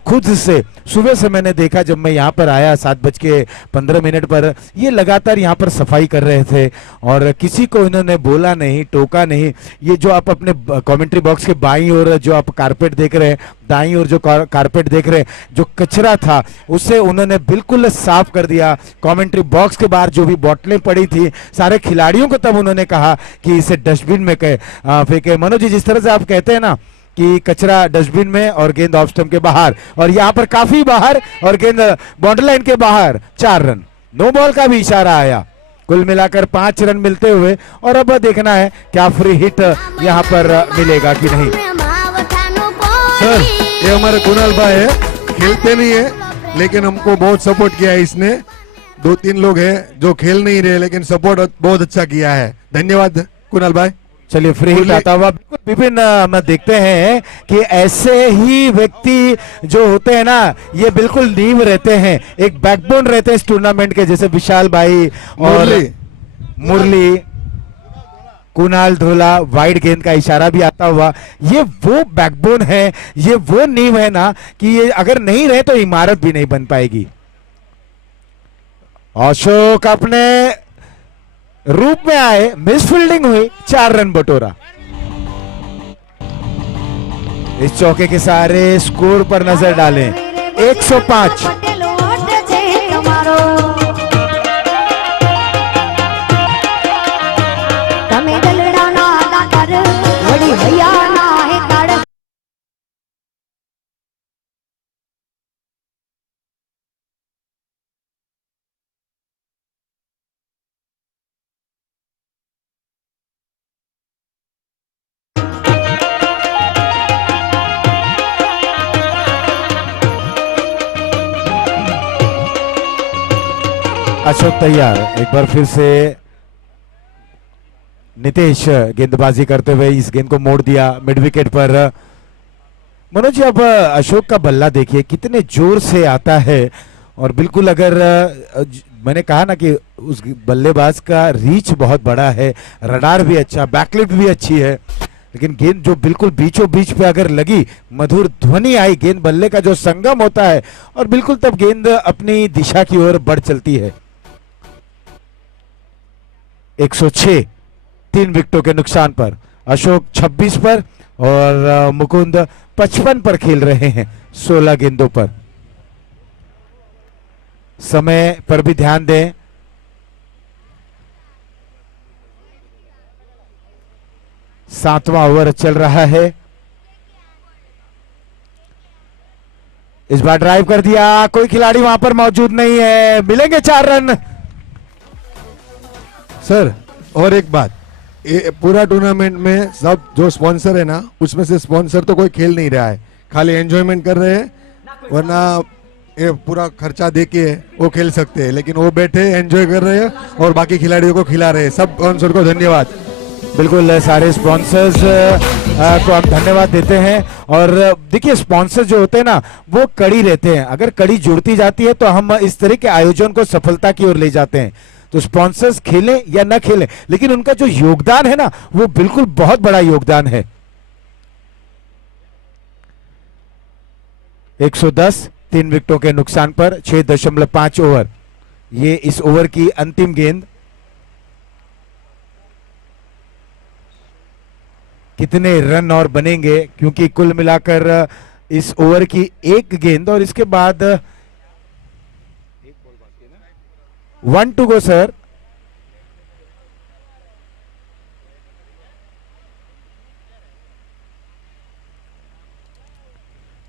खुद से, सुबह से मैंने देखा जब मैं यहाँ पर आया 7:15 पर, ये लगातार यहाँ पर सफाई कर रहे थे और किसी को इन्होंने बोला नहीं, टोका नहीं। ये जो आप अपने कमेंट्री बॉक्स के बाईं ओर जो आप कारपेट देख रहे हैं, दाईं ओर जो कारपेट देख रहे हैं, जो कचरा था उसे उन्होंने बिल्कुल साफ कर दिया। कमेंट्री बॉक्स के बाहर जो भी बोतलें पड़ी थी, सारे खिलाड़ियों को तब उन्होंने कहा कि इसे डस्टबिन में फेंके। मनोज जी, जिस तरह से आप कहते हैं ना कि कचरा डस्टबिन में और गेंद ऑफ स्टंप के बाहर, और यहाँ पर काफी बाहर और गेंद बाउंड्री लाइन के बाहर, 4 रन, नो बॉल का भी इशारा आया। कुल मिलाकर 5 रन मिलते हुए, और अब देखना है क्या फ्री हिट यहाँ पर मिलेगा कि नहीं। सर, ये हमारे कुणाल भाई है, खेलते नहीं है लेकिन हमको बहुत सपोर्ट किया है इसने। 2-3 लोग हैं जो खेल नहीं रहे लेकिन सपोर्ट बहुत अच्छा किया है। धन्यवाद कुणाल भाई। चलिए फ्री हिट आता हुआ बिल्कुल विपिन, हम देखते हैं कि ऐसे ही व्यक्ति जो होते हैं ना, ये बिल्कुल नींव रहते हैं, एक बैकबोन रहते हैं इस टूर्नामेंट के, जैसे विशाल भाई और मुरली, कुणाल धोला, वाइड गेंद का इशारा भी आता हुआ। ये वो बैकबोन है, ये वो नींव है ना कि ये अगर नहीं रहे तो इमारत भी नहीं बन पाएगी। अशोक अपने रूप में आए, मिस फील्डिंग हुई, 4 रन बटोरा। इस चौके के सारे स्कोर पर नजर डालें, 105। अशोक तैयार, एक बार फिर से नितेश गेंदबाजी करते हुए इस गेंद को मोड़ दिया मिड विकेट पर। मनोज जी, अब अशोक का बल्ला देखिए कितने जोर से आता है, और बिल्कुल अगर मैंने कहा ना कि उस बल्लेबाज का रीच बहुत बड़ा है, रडार भी अच्छा, बैकलिफ्ट भी अच्छी है, लेकिन गेंद जो बिल्कुल बीचों बीच पे अगर लगी, मधुर ध्वनि आई, गेंद बल्ले का जो संगम होता है, और बिल्कुल तब गेंद अपनी दिशा की ओर बढ़ चलती है। 106, 3 विकेटों के नुकसान पर। अशोक 26 पर और मुकुंद 55 पर खेल रहे हैं 16 गेंदों पर। समय पर भी ध्यान दें। सातवां ओवर चल रहा है। इस बार ड्राइव कर दिया, कोई खिलाड़ी वहां पर मौजूद नहीं है, मिलेंगे 4 रन। सर, और एक बात, ये पूरा टूर्नामेंट में सब जो स्पॉन्सर है ना, उसमें से स्पॉन्सर तो कोई खेल नहीं रहा है, खाली एंजॉयमेंट कर रहे हैं, वरना ये पूरा खर्चा देके वो खेल सकते हैं, लेकिन वो बैठे एंजॉय कर रहे हैं और बाकी खिलाड़ियों को खिला रहे हैं। सब स्पॉन्सर को धन्यवाद। बिल्कुल, सारे स्पॉन्सर्स को हम धन्यवाद देते हैं। और देखिए, स्पॉन्सर जो होते हैं ना, वो कड़ी रहते हैं, अगर कड़ी जुड़ती जाती है तो हम इस तरह के आयोजन को सफलता की ओर ले जाते हैं। तो स्पॉन्सर्स खेलें या ना खेलें, लेकिन उनका जो योगदान है ना, वो बिल्कुल बहुत बड़ा योगदान है। 110, 3 विकेटों के नुकसान पर 6.5 ओवर। ये इस ओवर की अंतिम गेंद। कितने रन और बनेंगे, क्योंकि कुल मिलाकर इस ओवर की एक गेंद और इसके बाद 1 to go सर।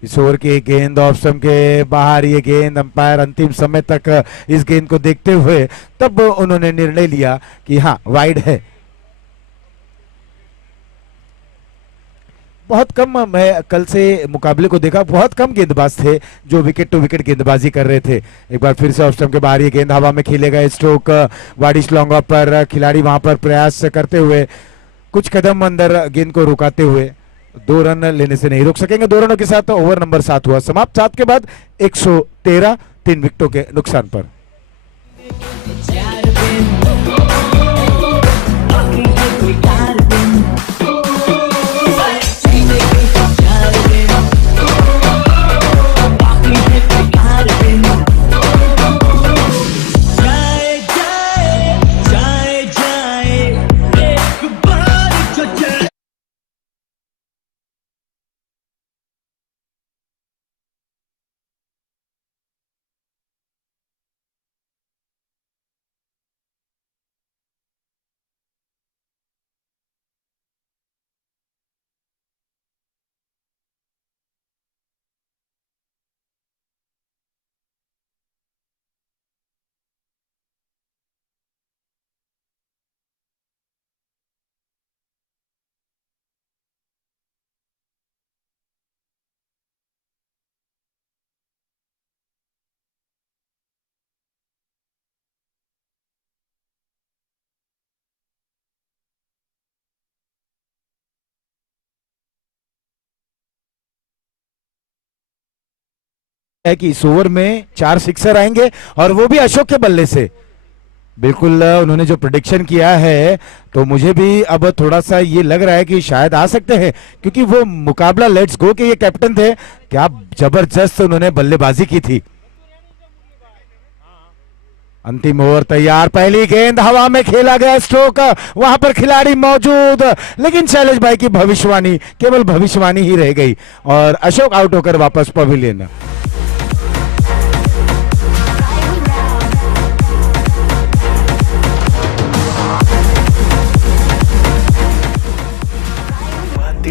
इस ओवर की एक गेंद ऑफ स्टंप के बाहर। ये गेंद अंपायर अंतिम समय तक इस गेंद को देखते हुए तब उन्होंने निर्णय लिया कि हाँ, वाइड है। बहुत कम मैं कल से मुकाबले को देखा, बहुत कम गेंदबाज थे जो विकेट टू विकेट गेंदबाजी कर रहे थे। एक बार फिर से ऑफ स्टंप के बाहर ये गेंद हवा में खेले गए, स्ट्रोक वाडिश लॉन्ग ऑफ पर, खिलाड़ी वहां पर प्रयास करते हुए कुछ कदम अंदर गेंद को रुकाते हुए 2 रन लेने से नहीं रोक सकेंगे। 2 रनों के साथ ओवर नंबर 7 हुआ समाप्त। 7 के बाद 113, 3 विकेटों के नुकसान पर। है कि इस ओवर में 4 सिक्सर आएंगे और वो भी अशोक के बल्ले से। बिल्कुल उन्होंने जो प्रिडिक्शन किया है तो मुझे भी अब थोड़ा सा ये लग रहा है कि शायद आ सकते हैं, क्योंकि वो मुकाबला लेट्स गो के ये कैप्टन थे, क्या जबरदस्त उन्होंने बल्लेबाजी की थी। अंतिम ओवर तैयार, पहली गेंद हवा में खेला गया, स्ट्रोक वहां पर खिलाड़ी मौजूद, लेकिन शैलेश भाई की भविष्यवाणी केवल भविष्यवाणी ही रह गई और अशोक आउट होकर वापस पवेलियन।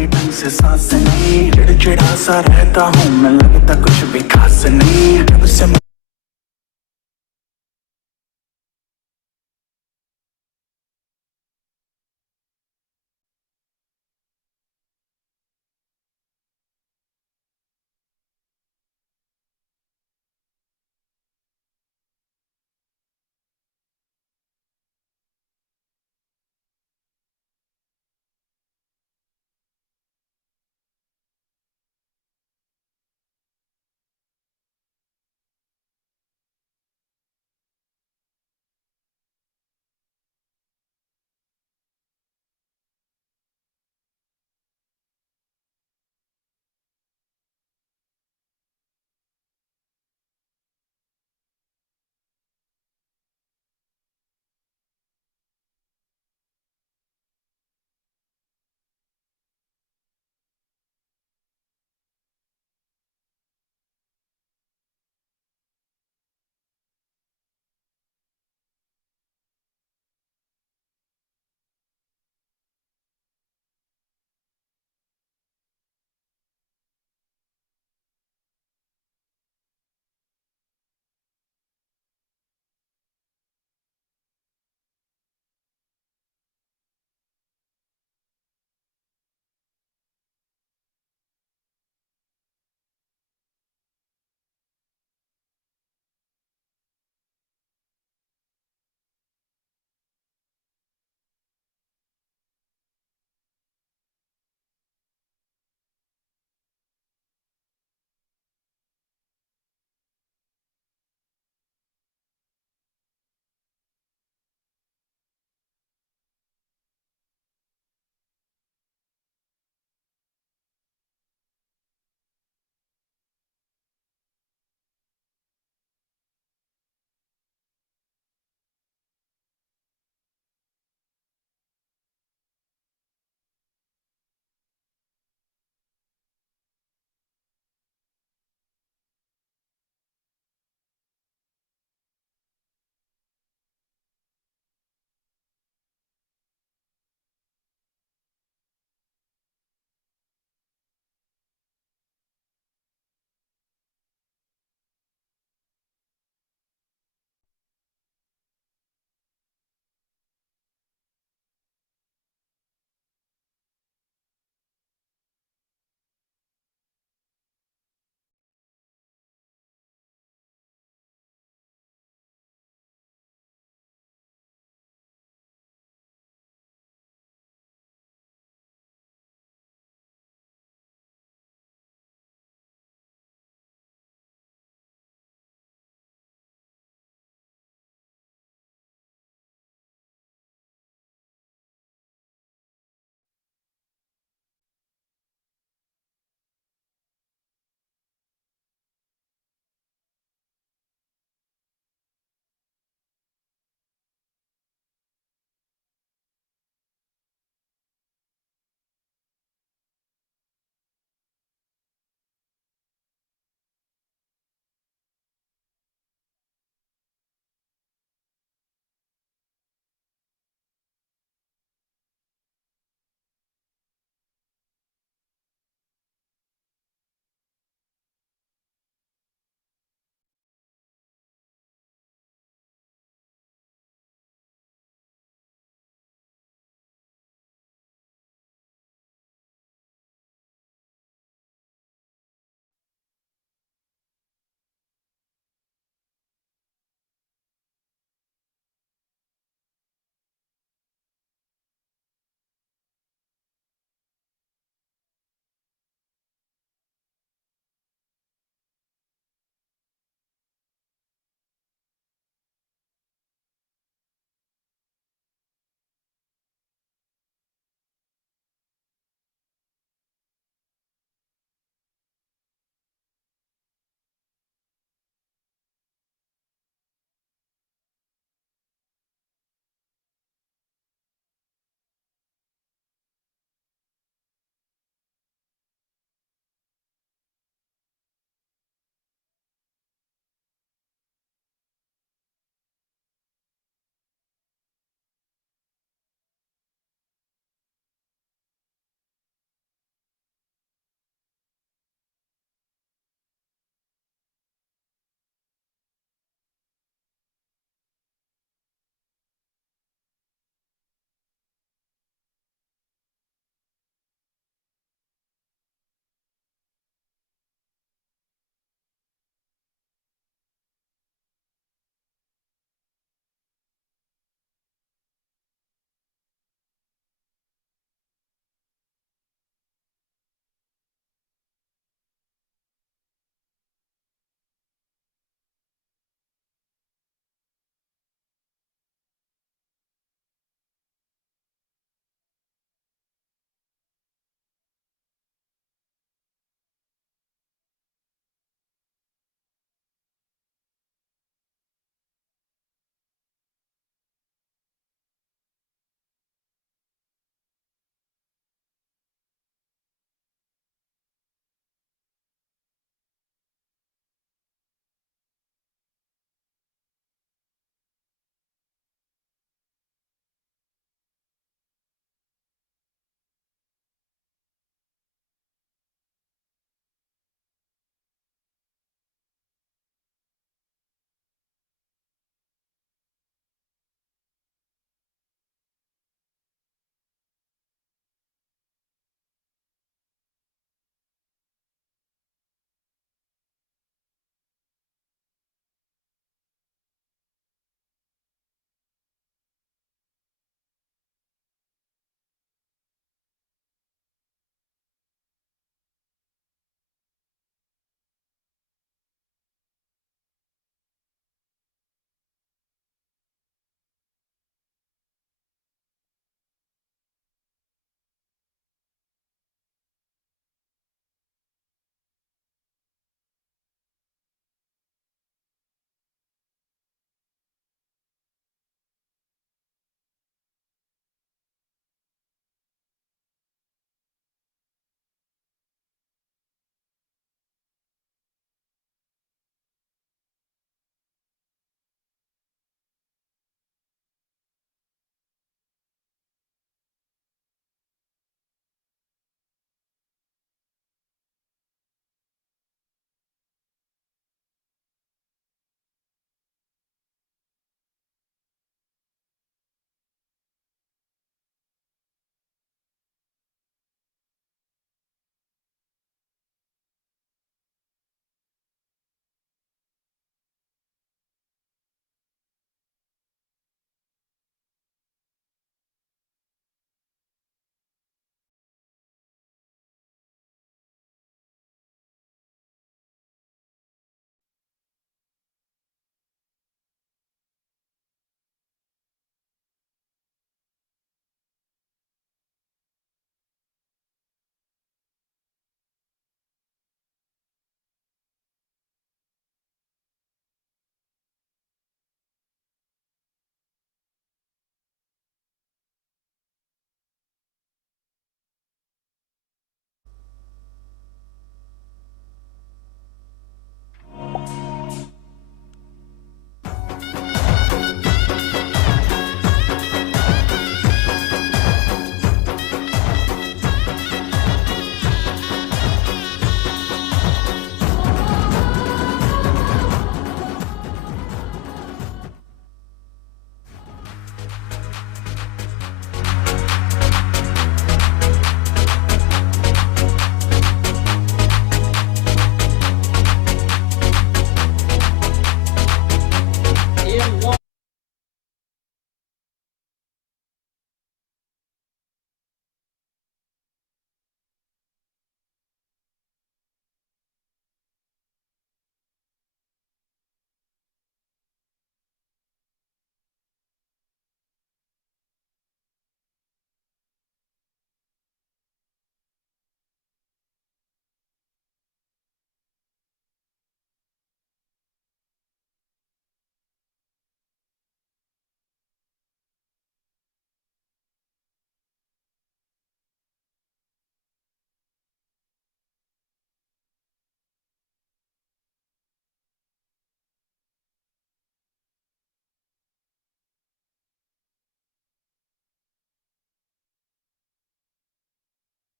ढंग से सांस नहीं, चिड़चिड़ा सा रहता हूँ मैं, लगता कुछ भी खास नहीं, रब से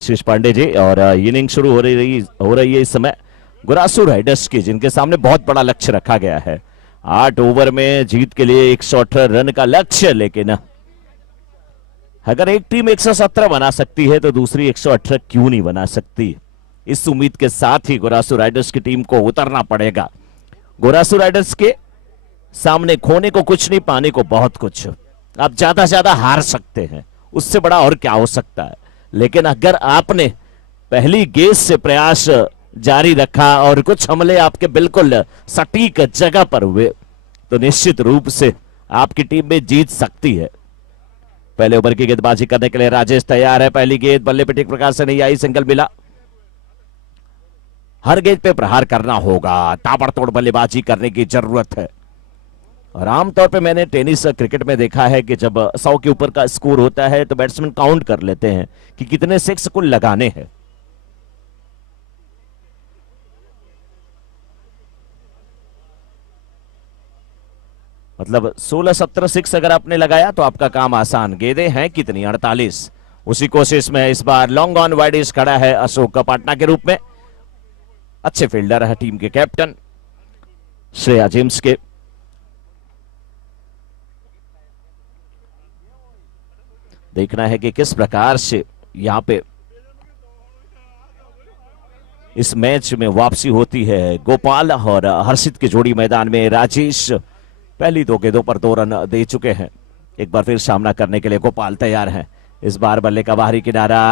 आशीष पांडे जी। और इनिंग शुरू हो रही है इस समय गुरासू राइडर्स की, जिनके सामने बहुत बड़ा लक्ष्य रखा गया है। 8 ओवर में जीत के लिए 118 रन का लक्ष्य, लेकिन अगर एक टीम 117 बना सकती है तो दूसरी 118 क्यों नहीं बना सकती। इस उम्मीद के साथ ही गुरासू राइडर्स की टीम को उतरना पड़ेगा। गुरासू राइडर्स के सामने खोने को कुछ नहीं, पाने को बहुत कुछ। आप ज्यादा से ज्यादा हार सकते हैं, उससे बड़ा और क्या हो सकता है। लेकिन अगर आपने पहली गेंद से प्रयास जारी रखा और कुछ हमले आपके बिल्कुल सटीक जगह पर हुए तो निश्चित रूप से आपकी टीम में जीत सकती है। पहले ओवर की गेंदबाजी करने के लिए राजेश तैयार है। पहली गेंद बल्ले पे ठीक प्रकार से नहीं आई, सिंगल मिला। हर गेंद पे प्रहार करना होगा, ताबड़तोड़ बल्लेबाजी करने की जरूरत है। और आमतौर पे मैंने टेनिस क्रिकेट में देखा है कि जब 100 के ऊपर का स्कोर होता है तो बैट्समैन काउंट कर लेते हैं कि कितने सिक्स कुल लगाने हैं। मतलब 16-17 सिक्स अगर आपने लगाया तो आपका काम आसान। गेंदें हैं कितनी? 48। उसी कोशिश में इस बार लॉन्ग ऑन वाइडिश खड़ा है अशोक पाटना के रूप में। अच्छे फील्डर है टीम के कैप्टन श्रेया जेम्स के। देखना है कि किस प्रकार से यहां पे इस मैच में वापसी होती है। गोपाल और हर्षित की जोड़ी मैदान में। राजेश पहली 2 गेंदों पर 2 रन दे चुके हैं। एक बार फिर सामना करने के लिए गोपाल तैयार हैं। इस बार बल्ले का बाहरी किनारा।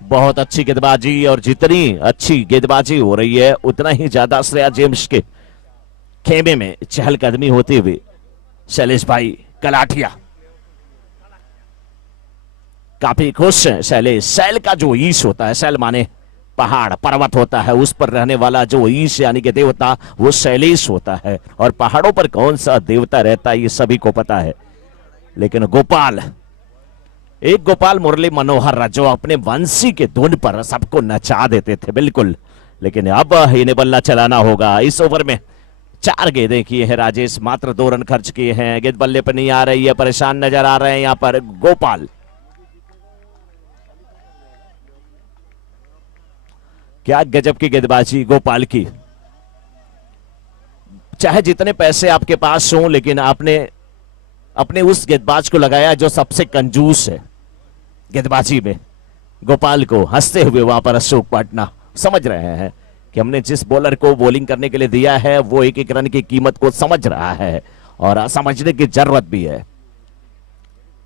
बहुत अच्छी गेंदबाजी, और जितनी अच्छी गेंदबाजी हो रही है उतना ही ज्यादा श्रेया जेम्स के खेमे में चहलकदमी होती हुई शैलेश भाई कलाठिया काफी खुश हैं। शैलेश, शैल का जो ईश होता है, शैल माने पहाड़ पर्वत होता है, उस पर रहने वाला जो ईश यानी कि देवता वो शैलेश होता है। और पहाड़ों पर कौन सा देवता रहता है ये सभी को पता है। लेकिन गोपाल, एक गोपाल मुरली मनोहर जो अपने वंशी के धुन पर सबको नचा देते थे बिल्कुल, लेकिन अब इन्हें बल्ला चलाना होगा। इस ओवर में 4 गेंदें किए हैं राजेश, मात्र 2 रन खर्च किए हैं। गेंद बल्ले पर नहीं आ रही है, परेशान नजर आ रहे हैं यहां पर गोपाल। क्या गजब की गेंदबाजी गोपाल की। चाहे जितने पैसे आपके पास हों, लेकिन आपने अपने उस गेंदबाज को लगाया जो सबसे कंजूस है गेंदबाजी में। गोपाल को हंसते हुए वहां पर अशोक पाटना समझ रहे हैं कि हमने जिस बॉलर को बॉलिंग करने के लिए दिया है वो एक रन की कीमत को समझ रहा है, और समझने की जरूरत भी है।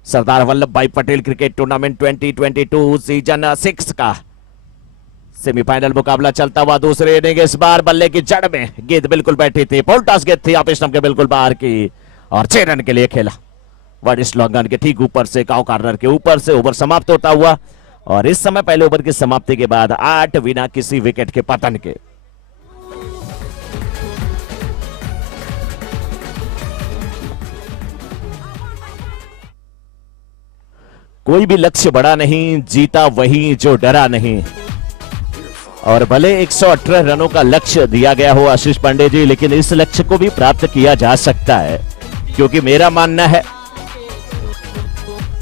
सरदार वल्लभ भाई पटेल क्रिकेट टूर्नामेंट 2022 सीजन 6 का सेमीफाइनल मुकाबला चलता हुआ दूसरे इनिंग। इस बार बल्ले की जड़ में गेंद बिल्कुल बैठी थी, पोल्टास गेंद थी आप स्टंप के बिल्कुल बाहर की, और 6 रन के लिए खेला। वाइडिश लॉन्ग ऑन के ठीक ऊपर से, काउ कार्नर के ऊपर से ओवर समाप्त होता हुआ। और इस समय पहले ओवर की समाप्ति के बाद 8 बिना किसी विकेट के पतन के। कोई भी लक्ष्य बड़ा नहीं, जीता वही जो डरा नहीं। और भले 118 रनों का लक्ष्य दिया गया हो आशीष पांडे जी, लेकिन इस लक्ष्य को भी प्राप्त किया जा सकता है, क्योंकि मेरा मानना है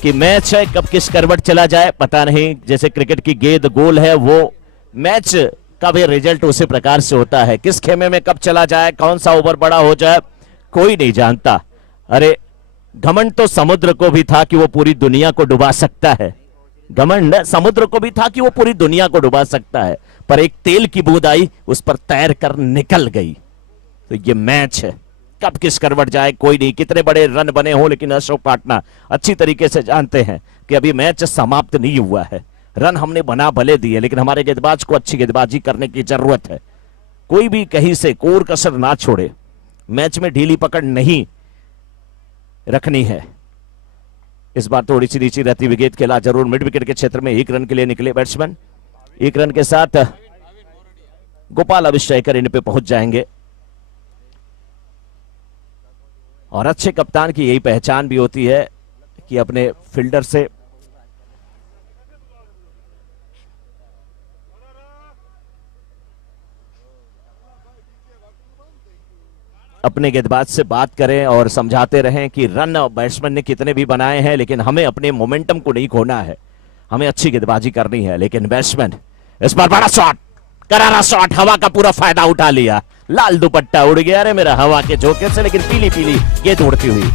कि मैच है कब किस करवट चला जाए पता नहीं। जैसे क्रिकेट की गेंद गोल है, वो मैच का भी रिजल्ट उसी प्रकार से होता है। किस खेमे में कब चला जाए, कौन सा ओवर बड़ा हो जाए, कोई नहीं जानता। अरे घमंड तो समुद्र को भी था कि वो पूरी दुनिया को डुबा सकता है। घमंड समुद्र को भी था कि वो पूरी दुनिया को डुबा सकता है, पर एक तेल की बूंद आई, उस पर तैर कर निकल गई। तो ये मैच है, कब किस करवट जाए कोई नहीं। कितने बड़े रन बने हो, लेकिन अशोक पाटना अच्छी तरीके से जानते हैं कि अभी मैच समाप्त नहीं हुआ है। रन हमने बना भले दिए, लेकिन हमारे गेंदबाज को अच्छी गेंदबाजी करने की जरूरत है। कोई भी कहीं से कोर कसर ना छोड़े, मैच में ढीली पकड़ नहीं रखनी है। इस बार थोड़ी सी नीचे रहती हुई गेंद खेला जरूर मिड विकेट के क्षेत्र में। 1 रन के लिए निकले बैट्समैन। 1 रन के साथ गोपाल अब स्ट्राइकर इन पे पहुंच जाएंगे। और अच्छे कप्तान की यही पहचान भी होती है कि अपने फील्डर से अपने गेंदबाज से बात करें और समझाते रहें कि रन बैट्समैन ने कितने भी बनाए हैं, लेकिन हमें अपने मोमेंटम को नहीं खोना है। हमें अच्छी गेंदबाजी करनी है, लेकिन बैट्समैन इस बार बड़ा शॉट, करारा शॉट, हवा का पूरा फायदा उठा लिया। लाल दुपट्टा उड़ गया रे मेरा हवा के झोंके से, लेकिन पीली पीली गेंद उड़ती हुई।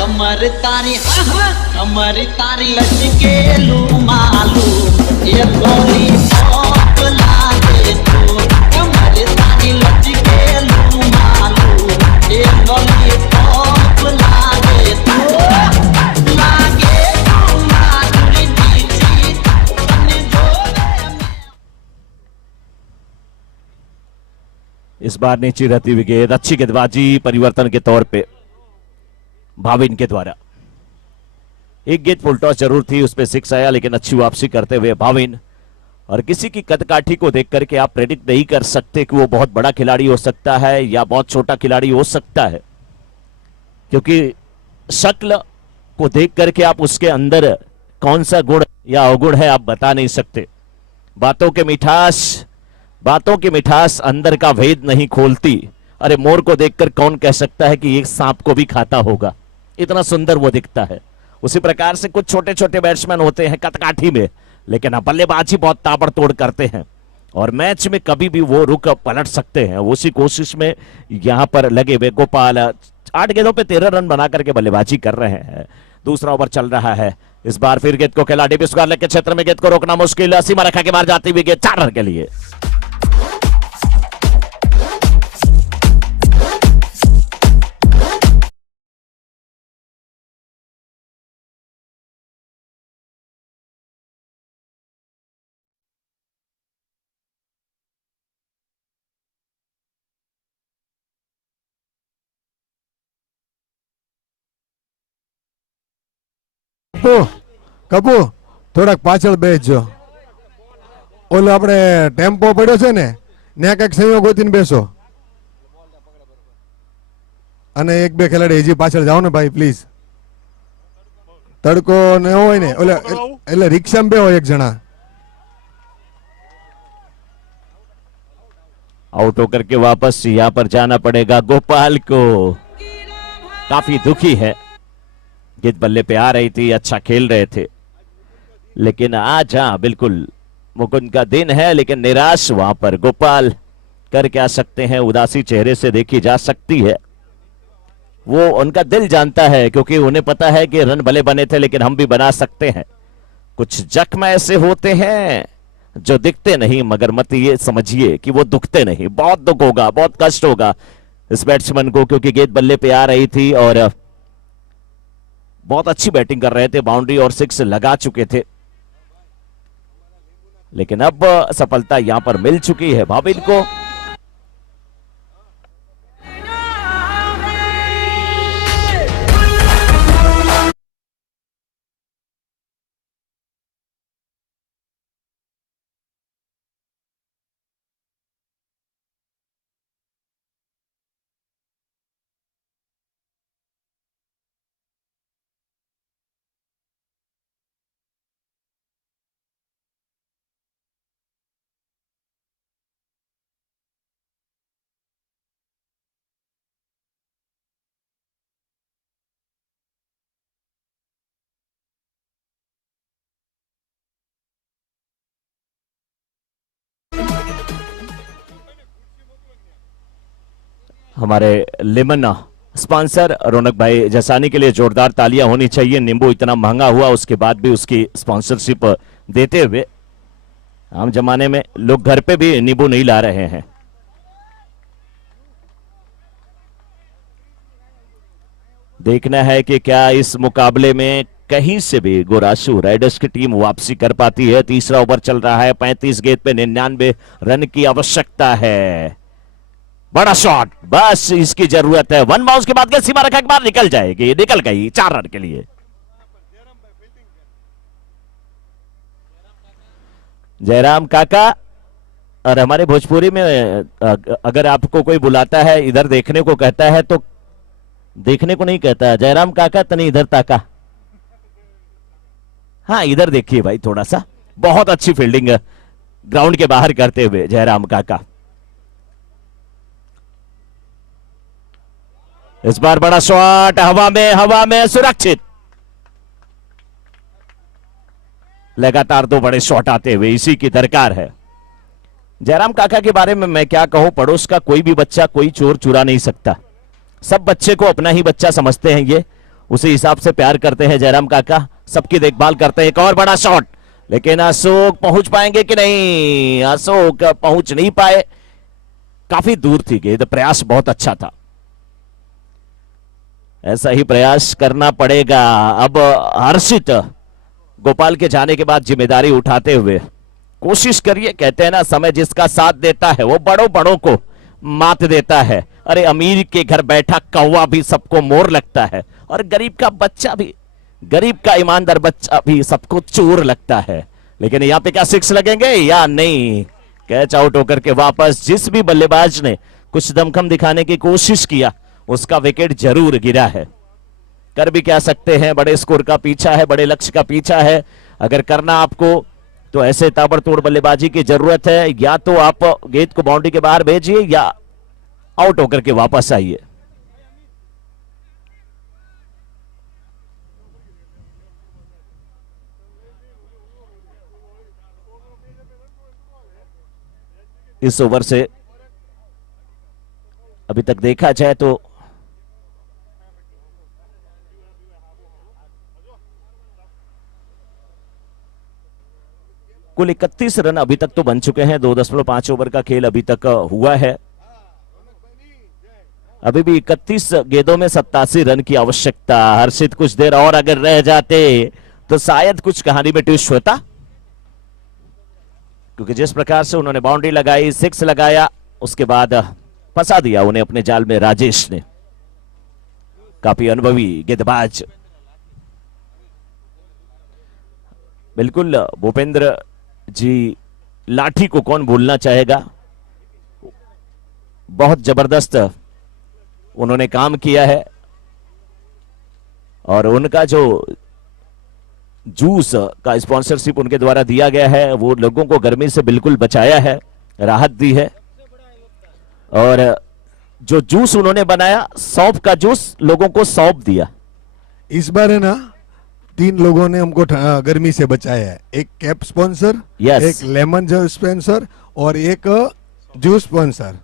कमर तारी कमर तारी लचके लू मालूम ये लॉलीपॉप लागे तू। कमर तारी लचके लू मालूम ये लॉलीपॉप लागे तू। लागे तू माधुरी दीक्षित तने जोरे में। इस बार नीचे रहती हुई गेंद, अच्छी गेंदबाजी परिवर्तन के तौर पे भाविन के द्वारा। एक गेंद फुल टॉस जरूर थी, उस पे 6 आया, लेकिन अच्छी वापसी करते हुए भाविन। और किसी की कदकाठी को देख करके आप प्रेडिक्ट नहीं कर सकते कि वो बहुत बड़ा खिलाड़ी हो सकता है या बहुत छोटा खिलाड़ी हो सकता है, क्योंकि शक्ल को देख करके आप उसके अंदर कौन सा गुण या अवगुण है आप बता नहीं सकते। बातों की मिठास अंदर का भेद नहीं खोलती। अरे मोर को देखकर कौन कह सकता है कि एक सांप को भी खाता होगा, इतना सुंदर वो दिखता है। उसी प्रकार से कुछ छोटे छोटे बैट्समैन होते हैं कदकाठी में, लेकिन बल्लेबाजी बहुत ताबड़तोड़ करते हैं और मैच में कभी भी वो रुक पलट सकते हैं। उसी कोशिश में यहां पर लगे हुए गोपाल 8 गेंदों पे 13 रन बना करके बल्लेबाजी कर रहे हैं। दूसरा ओवर चल रहा है। इस बार फिर गेंद को खिलाड़ी बिस्कुट के क्षेत्र में गेंद को रोकना मुश्किल। सीमा रेखा के बाहर जाती हुई गेंद 4 रन के लिए। કપુ થોડાક પાછળ બેસજો. ઓલો આપણે ટેમ્પો પડ્યો છે ને ત્યાં કઈક સંયોગ ગોતીને બેસો અને 1-2 ખેલાડી હજી પાછળ જાઓ ને ભાઈ પ્લીઝ. તડકો ને હોય ને ઓલે એટલે રિક્ષામાં બેહો એક જણા. आउट होकर के वापस यहां पर जाना पड़ेगा गोपाल को। काफी दुखी है, गेंद बल्ले पे आ रही थी, अच्छा खेल रहे थे, लेकिन आज हाँ बिल्कुल मुकुंद का दिन है, लेकिन निराश वहां पर गोपाल कर क्या सकते हैं। उदासी चेहरे से देखी जा सकती है। वो उनका दिल जानता है, क्योंकि उन्हें पता है कि रन भले बने थे लेकिन हम भी बना सकते हैं। कुछ जख्म ऐसे होते हैं जो दिखते नहीं, मगर मत ये समझिए कि वो दुखते नहीं। बहुत दुख होगा, बहुत कष्ट होगा इस बैट्समैन को, क्योंकि गेंद बल्ले पे आ रही थी और बहुत अच्छी बैटिंग कर रहे थे, बाउंड्री और 6 लगा चुके थे, लेकिन अब सफलता यहां पर मिल चुकी है भाविन को। हमारे लेमन स्पॉन्सर रौनक भाई जसानी के लिए जोरदार तालियां होनी चाहिए। नींबू इतना महंगा हुआ उसके बाद भी उसकी स्पॉन्सरशिप देते हुए। आम जमाने में लोग घर पे भी नींबू नहीं ला रहे हैं। देखना है कि क्या इस मुकाबले में कहीं से भी गोराशु राइडर्स की टीम वापसी कर पाती है। तीसरा ओवर चल रहा है, 35 गेंद पे 99 रन की आवश्यकता है। बड़ा शॉट, बस इसकी जरूरत है। 1 बाउंस के बाद सीमा रेखा के बाद निकल जाएगी, निकल गई 4 रन के लिए। जयराम काका और हमारे भोजपुरी में अगर आपको कोई बुलाता है, इधर देखने को कहता है, तो देखने को नहीं कहता है, जयराम काका तनी इधर ताका। हाँ, इधर देखिए भाई थोड़ा सा। बहुत अच्छी फील्डिंग ग्राउंड के बाहर करते हुए जयराम काका। इस बार बड़ा शॉट, हवा में सुरक्षित। लगातार 2 बड़े शॉट आते हुए, इसी की दरकार है। जयराम काका के बारे में मैं क्या कहूं, पड़ोस का कोई भी बच्चा कोई चोर चुरा नहीं सकता। सब बच्चे को अपना ही बच्चा समझते हैं, ये उसी हिसाब से प्यार करते हैं जयराम काका, सबकी देखभाल करते हैं। एक और बड़ा शॉट, लेकिन अशोक पहुंच पाएंगे कि नहीं? अशोक पहुंच नहीं पाए, काफी दूर थी गेंद। प्रयास बहुत अच्छा था, ऐसा ही प्रयास करना पड़ेगा। अब हर्षित गोपाल के जाने के बाद जिम्मेदारी उठाते हुए कोशिश करिए। कहते हैं ना, समय जिसका साथ देता है वो बड़ों को मात देता है। अरे अमीर के घर बैठा कौवा भी सबको मोर लगता है, और गरीब का बच्चा भी, गरीब का ईमानदार बच्चा भी सबको चोर लगता है। लेकिन यहां पे क्या 6 लगेंगे या नहीं? कैच आउट होकर के वापस। जिस भी बल्लेबाज ने कुछ दमखम दिखाने की कोशिश किया, उसका विकेट जरूर गिरा है। कर भी क्या सकते हैं, बड़े स्कोर का पीछा है, बड़े लक्ष्य का पीछा है। अगर करना आपको तो ऐसे ताबड़तोड़ बल्लेबाजी की जरूरत है। या तो आप गेंद को बाउंड्री के बाहर भेजिए या आउट होकर के वापस आइए। इस ओवर से अभी तक देखा जाए तो कुल 31 रन अभी तक तो बन चुके हैं। 2.5 ओवर का खेल अभी तक हुआ है। अभी भी 31 गेंदों में 87 रन की आवश्यकता। हर्षित कुछ देर और अगर रह जाते तो शायद कुछ कहानी में ट्विस्ट होता, क्योंकि जिस प्रकार से उन्होंने बाउंड्री लगाई, 6 लगाया, उसके बाद फंसा दिया उन्हें अपने जाल में राजेश ने। काफी अनुभवी गेंदबाज। बिल्कुल भूपेंद्र जी लाठी को कौन भूलना चाहेगा। बहुत जबरदस्त उन्होंने काम किया है, और उनका जो जूस का स्पॉन्सरशिप उनके द्वारा दिया गया है, वो लोगों को गर्मी से बिल्कुल बचाया है, राहत दी है। और जो जूस उन्होंने बनाया, सौंफ का जूस, लोगों को सौंप दिया। इस बार है ना, 3 लोगों ने हमको गर्मी से बचाया है। एक कैप स्पॉन्सर, Yes. एक लेमन जूस स्पॉन्सर और एक जूस स्पॉन्सर,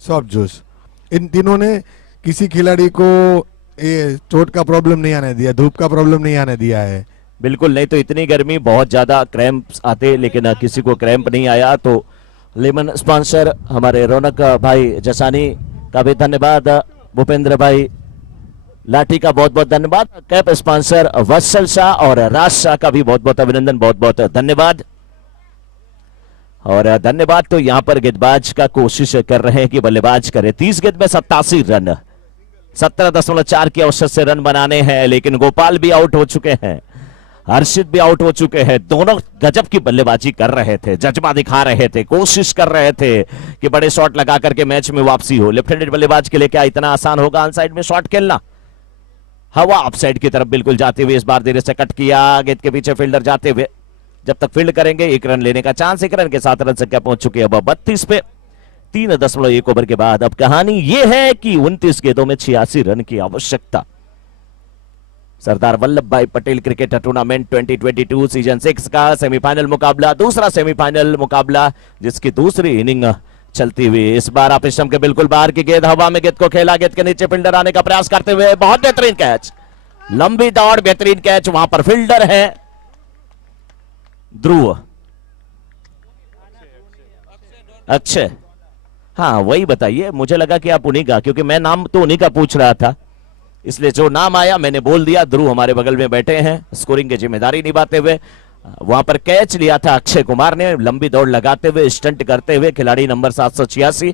सॉफ्ट जूस। इन तीनों ने किसी खिलाड़ी को ये चोट का प्रॉब्लम नहीं आने दिया, धूप का प्रॉब्लम नहीं आने दिया है। बिल्कुल नहीं तो इतनी गर्मी, बहुत ज्यादा क्रैम्प्स आते, लेकिन किसी को क्रैम्प नहीं आया। तो लेमन स्पॉन्सर हमारे रौनक भाई जसानी का भी धन्यवाद, भूपेंद्र भाई लाठी का बहुत बहुत धन्यवाद, कैप स्पॉन्सर वत्सल शाह और राज शाह का भी बहुत बहुत अभिनंदन, बहुत बहुत धन्यवाद। और धन्यवाद तो यहां पर गेंदबाज का कोशिश कर रहे हैं कि बल्लेबाज करे। 30 गेंद में 87 रन, 17.4 की औसत से रन बनाने हैं। लेकिन गोपाल भी आउट हो चुके हैं, हर्षित भी आउट हो चुके हैं। दोनों गजब की बल्लेबाजी कर रहे थे, जज्बा दिखा रहे थे, कोशिश कर रहे थे कि बड़े शॉट लगा करके मैच में वापसी हो। लेफ्ट हैंडेड बल्लेबाज के लिए क्या इतना आसान होगा ऑनसाइड में शॉट खेलना? हवा ऑफसाइड की तरफ बिल्कुल जाते हुए इस बार धीरे से कट किया, गेंद के पीछे फील्डर जाते हुए। जब तक फील्ड करेंगे 1 रन लेने का चांस, 1 रन के साथ रन संख्या पहुंच चुकी है अब 32 पे। 3.1 ओवर के बाद अब कहानी यह है कि 29 गेंदों में 86 रन की आवश्यकता। सरदार वल्लभ भाई पटेल क्रिकेट टूर्नामेंट 2022 सीजन 6 का सेमीफाइनल मुकाबला, दूसरा सेमीफाइनल मुकाबला, जिसकी दूसरी इनिंग चलती हुई। इस बार आप स्टंप के बिल्कुल बाहर की गेंद, हवा में गेंद को खेला, गेंद के नीचे फील्डर आने का प्रयास करते हुए, बहुत बेहतरीन कैच, लंबी दौड़, बेहतरीन कैच। वहां पर फील्डर है ध्रुव, अक्षय, हाँ वही बताइए। मुझे लगा कि आप उन्हीं का, क्योंकि मैं नाम तो उन्हीं का पूछ रहा था, इसलिए जो नाम आया मैंने बोल दिया। ध्रुव हमारे बगल में बैठे हैं, स्कोरिंग की जिम्मेदारी निभाते हुए। वहां पर कैच लिया था अक्षय कुमार ने, लंबी दौड़ लगाते हुए, स्टंट करते हुए, खिलाड़ी नंबर 786।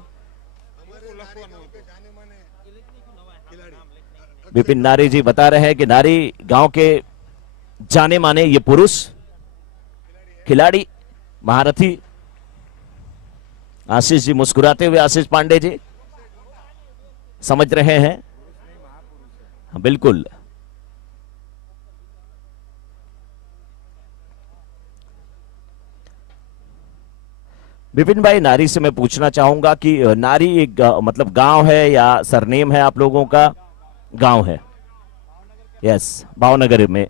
विपिन नारी जी बता रहे हैं कि नारी गांव के जाने माने ये पुरुष खिलाड़ी, महारथी, आशीष जी मुस्कुराते हुए, आशीष पांडे जी समझ रहे हैं? हाँ, बिल्कुल। विपिन भाई, नारी से मैं पूछना चाहूंगा कि नारी एक मतलब गांव है या सरनेम है आप लोगों का? गांव है। यस, भावनगर में।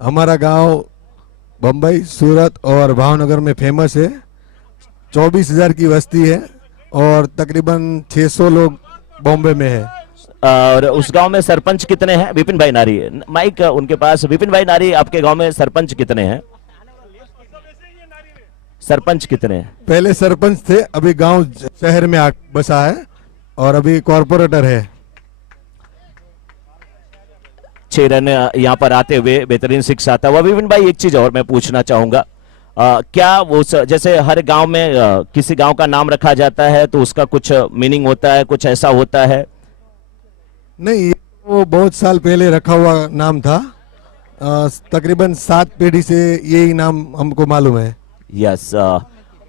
हमारा गांव बम्बई, सूरत और भावनगर में फेमस है। 24,000 की बस्ती है और तकरीबन 600 लोग बॉम्बे में है। और उस गांव में सरपंच कितने हैं? विपिन भाई नारी, माइक उनके पास। विपिन भाई नारी, आपके गांव में सरपंच कितने हैं? सरपंच कितने हैं? पहले सरपंच थे, अभी गांव शहर में बसा है और अभी कॉर्पोरेटर है। 6 रन यहाँ पर आते हुए बेहतरीन सिक्स आता हुआ। विपिन भाई, एक चीज और मैं पूछना चाहूंगा, क्या वो जैसे हर गांव में किसी गांव का नाम रखा जाता है तो उसका कुछ मीनिंग होता है, कुछ ऐसा होता है? नहीं, वो बहुत साल पहले रखा हुआ नाम था। तकरीबन 7 पीढ़ी से यही नाम हमको मालूम है। यस,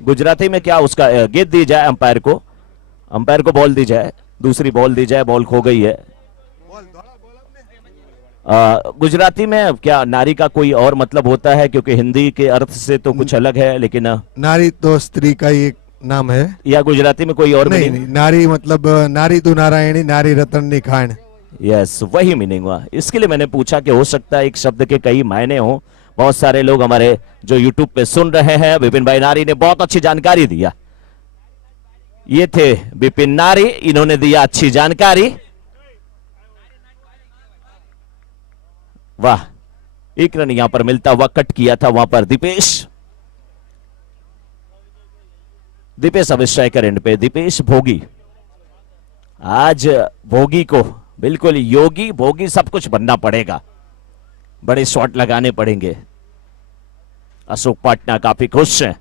गुजराती में क्या उसका गेंद दी जाए अंपायर को बॉल दी जाए, दूसरी बॉल दी जाए, बॉल खो गई है। गुजराती में क्या नारी का कोई और मतलब होता है? क्योंकि हिंदी के अर्थ से तो कुछ अलग है, लेकिन नारी तो स्त्री का ही एक नाम है। या गुजराती में कोई और नहीं, मीनिंग? नहीं, नारी मतलब नारी तू नारायणी, नारी रतन नी खान। यस, वही मीनिंग हुआ। इसके लिए मैंने पूछा कि हो सकता है एक शब्द के कई मायने हो। बहुत सारे लोग हमारे जो यूट्यूब पे सुन रहे हैं, विपिन भाई नारी ने बहुत अच्छी जानकारी दिया। ये थे विपिन नारी, इन्होंने दिया अच्छी जानकारी। वाह, एक रन यहां पर मिलता हुआ कट किया था वहां पर दीपेश अब स्ट्राइकर एंड पे। दीपेश भोगी, आज भोगी को बिल्कुल योगी भोगी सब कुछ बनना पड़ेगा, बड़े शॉट लगाने पड़ेंगे। अशोक पाटना काफी खुश हैं,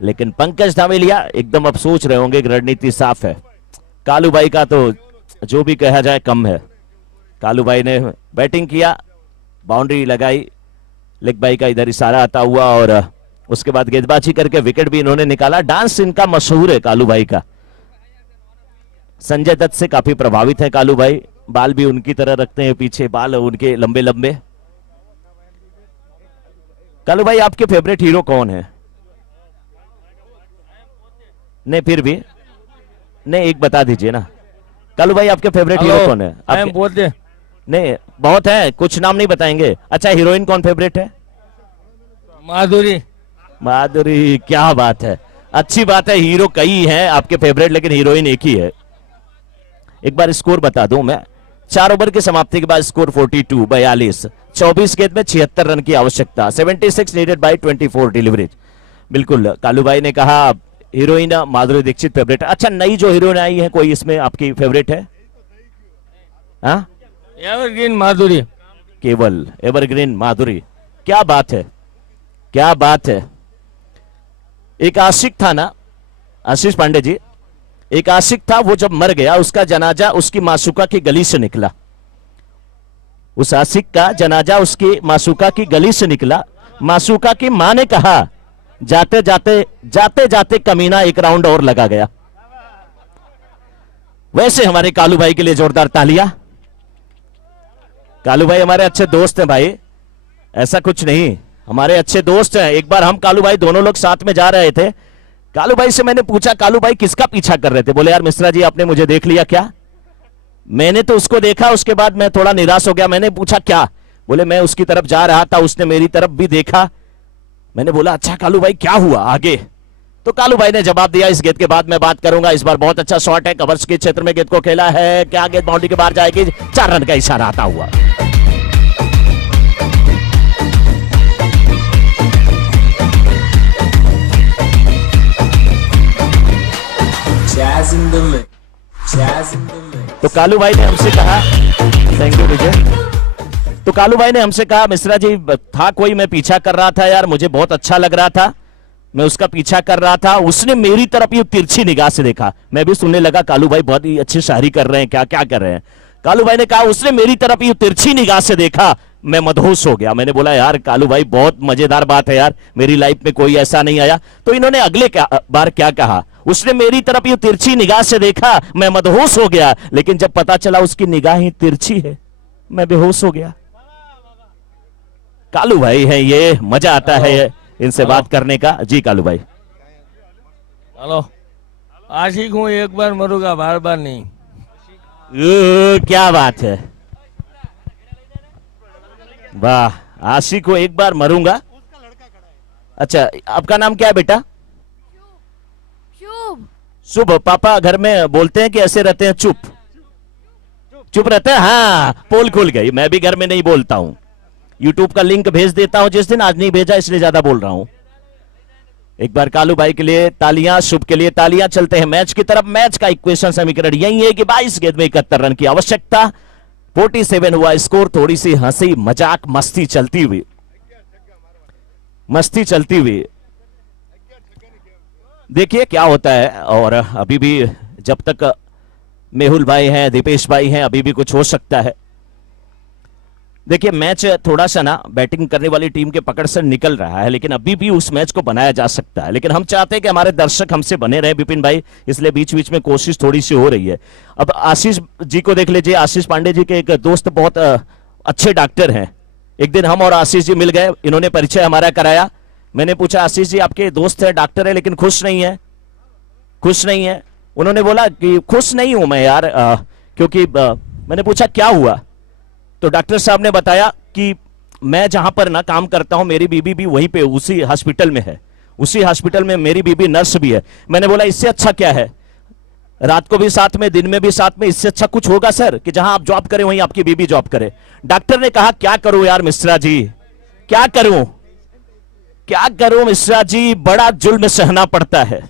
लेकिन पंकज धामेलिया एकदम अब सोच रहे होंगे कि रणनीति साफ है। कालू भाई का तो जो भी कहा जाए कम है। कालू भाई ने बैटिंग किया, बाउंड्री लगाई, लेग भाई का इधर इशारा आता हुआ और उसके बाद गेंदबाजी करके विकेट भी इन्होंने निकाला। डांस इनका मशहूर है कालू भाई का। संजय दत्त से काफी प्रभावित है कालू भाई, बाल भी उनकी तरह रखते हैं, पीछे बाल उनके लंबे लंबे। कालू भाई, आपके फेवरेट हीरो कौन है? नहीं, फिर भी नहीं, एक बता दीजिए ना। कालू भाई, आपके फेवरेट हीरो कौन है? आपके... नहीं, बहुत है, कुछ नाम नहीं बताएंगे। अच्छा, हीरोइन कौन फेवरेट है? माधुरी। माधुरी, क्या बात है, अच्छी बात है। हीरो कई हैं आपके फेवरेट, लेकिन हीरोइन एक ही है। एक बार स्कोर बता दूं मैं। 4 ओवर की समाप्ति के बाद स्कोर 42 24 गेंद में 76 रन की आवश्यकता। 76 नीडेड बाय 24 डिलीवरीज। बिल्कुल, कालू भाई ने कहा हीरोइन माधुरी दीक्षित फेवरेट। अच्छा, नई जो हीरोइन आई है कोई इसमें आपकी फेवरेट है? हाँ, एवरग्रीन माधुरी। केवल एवरग्रीन माधुरी, क्या बात है, क्या बात है। एक आशिक था ना, आशीष पांडे जी, एक आशिक था, वो जब मर गया उसका जनाजा उसकी मासूका की गली से निकला। उस आशिक का जनाजा उसकी मासूका की गली से निकला। मासूका की मां ने कहा जाते जाते कमीना एक राउंड और लगा गया। वैसे हमारे कालू भाई के लिए जोरदार तालियां। कालू भाई हमारे अच्छे दोस्त हैं भाई, ऐसा कुछ नहीं, हमारे अच्छे दोस्त हैं। एक बार हम कालू भाई दोनों लोग साथ में जा रहे थे। कालू भाई से मैंने पूछा, कालू भाई किसका पीछा कर रहे थे? बोले यार मिश्रा जी, आपने मुझे देख लिया क्या? मैंने तो उसको देखा, उसके बाद मैं थोड़ा निराश हो गया। मैंने पूछा क्या? बोले मैं उसकी तरफ जा रहा था, उसने मेरी तरफ भी देखा। मैंने बोला अच्छा कालू भाई क्या हुआ आगे? तो कालू भाई ने जवाब दिया, इस गेंद के बाद मैं बात करूंगा। इस बार बहुत अच्छा शॉट है, कवर्स के क्षेत्र में गेंद को खेला है, क्या गेंद बाउंड्री के बाहर जाएगी? 4 रन का इशारा आता हुआ। तो कालू भाई ने हमसे कहा, थैंक यू विजय। तो कालू भाई ने हमसे कहा मिश्रा जी, था कोई, मैं पीछा कर रहा था यार, मुझे बहुत अच्छा लग रहा था, मैं उसका पीछा कर रहा था, उसने मेरी तरफ ये तिरछी निगाह से देखा। मैं भी सुनने लगा कालू भाई बहुत ही अच्छी शायरी कर रहे हैं, क्या क्या कर रहे हैं। कालू भाई ने कहा उसने मेरी तरफ ये तिरछी निगाह से देखा, मैं मदहोश हो गया। मैंने बोला यार कालू भाई बहुत मजेदार बात है यार, मेरी लाइफ में कोई ऐसा नहीं आया। तो इन्होंने अगले बार क्या कहा, उसने मेरी तरफ ये तिरछी निगाह से देखा, मैं मदहोश हो गया, लेकिन जब पता चला उसकी निगाह ही तिरछी है, मैं बेहोश हो गया। कालू भाई है ये, मजा आता है इनसे बात करने का। जी कालू भाई। हेलो, आशिक हूं, एक बार मरूंगा, बार बार नहीं। क्या बात है, वाह, आशिक को एक बार मरूंगा। अच्छा, आपका नाम क्या है बेटा? शुभ। शुभ। पापा घर में बोलते हैं कि ऐसे रहते हैं चुप? चुप रहते हैं। हाँ, पोल खुल गई। मैं भी घर में नहीं बोलता हूं। यूट्यूब का लिंक भेज देता हूं जिस दिन, आज नहीं भेजा इसलिए ज्यादा बोल रहा हूं। एक बार कालू भाई के लिए तालियां, शुभ के लिए तालियां। चलते हैं मैच की तरफ। मैच का इक्वेशन समीकरण यही है कि 22 गेंद में 71 रन की आवश्यकता, 47 हुआ स्कोर। थोड़ी सी हंसी मजाक मस्ती चलती हुई, देखिए क्या होता है। और अभी भी जब तक मेहुल भाई हैं, दीपेश भाई हैं, अभी भी कुछ हो सकता है। देखिए मैच थोड़ा सा ना बैटिंग करने वाली टीम के पकड़ से निकल रहा है, लेकिन अभी भी उस मैच को बनाया जा सकता है। लेकिन हम चाहते हैं कि हमारे दर्शक हमसे बने रहे विपिन भाई, इसलिए बीच बीच में कोशिश थोड़ी सी हो रही है। अब आशीष जी को देख लीजिए। आशीष पांडे जी के एक दोस्त बहुत अच्छे डॉक्टर हैं। एक दिन हम और आशीष जी मिल गए, इन्होंने परिचय हमारा कराया। मैंने पूछा आशीष जी आपके दोस्त है, डॉक्टर है, लेकिन खुश नहीं है, खुश नहीं है। उन्होंने बोला कि खुश नहीं हूं मैं यार, क्योंकि मैंने पूछा क्या हुआ, तो डॉक्टर साहब ने बताया कि मैं जहां पर ना काम करता हूं, मेरी बीबी भी वहीं पे उसी हॉस्पिटल में है, उसी हॉस्पिटल में मेरी बीबी नर्स भी है। मैंने बोला इससे अच्छा क्या है, रात को भी साथ में, दिन में भी साथ में, इससे अच्छा कुछ होगा सर कि जहां आप जॉब करें वहीं आपकी बीबी जॉब करे। डॉक्टर ने कहा क्या करूं यार मिश्रा जी, क्या करूं, क्या करूं मिश्रा जी, बड़ा जुल्म सहना पड़ता है,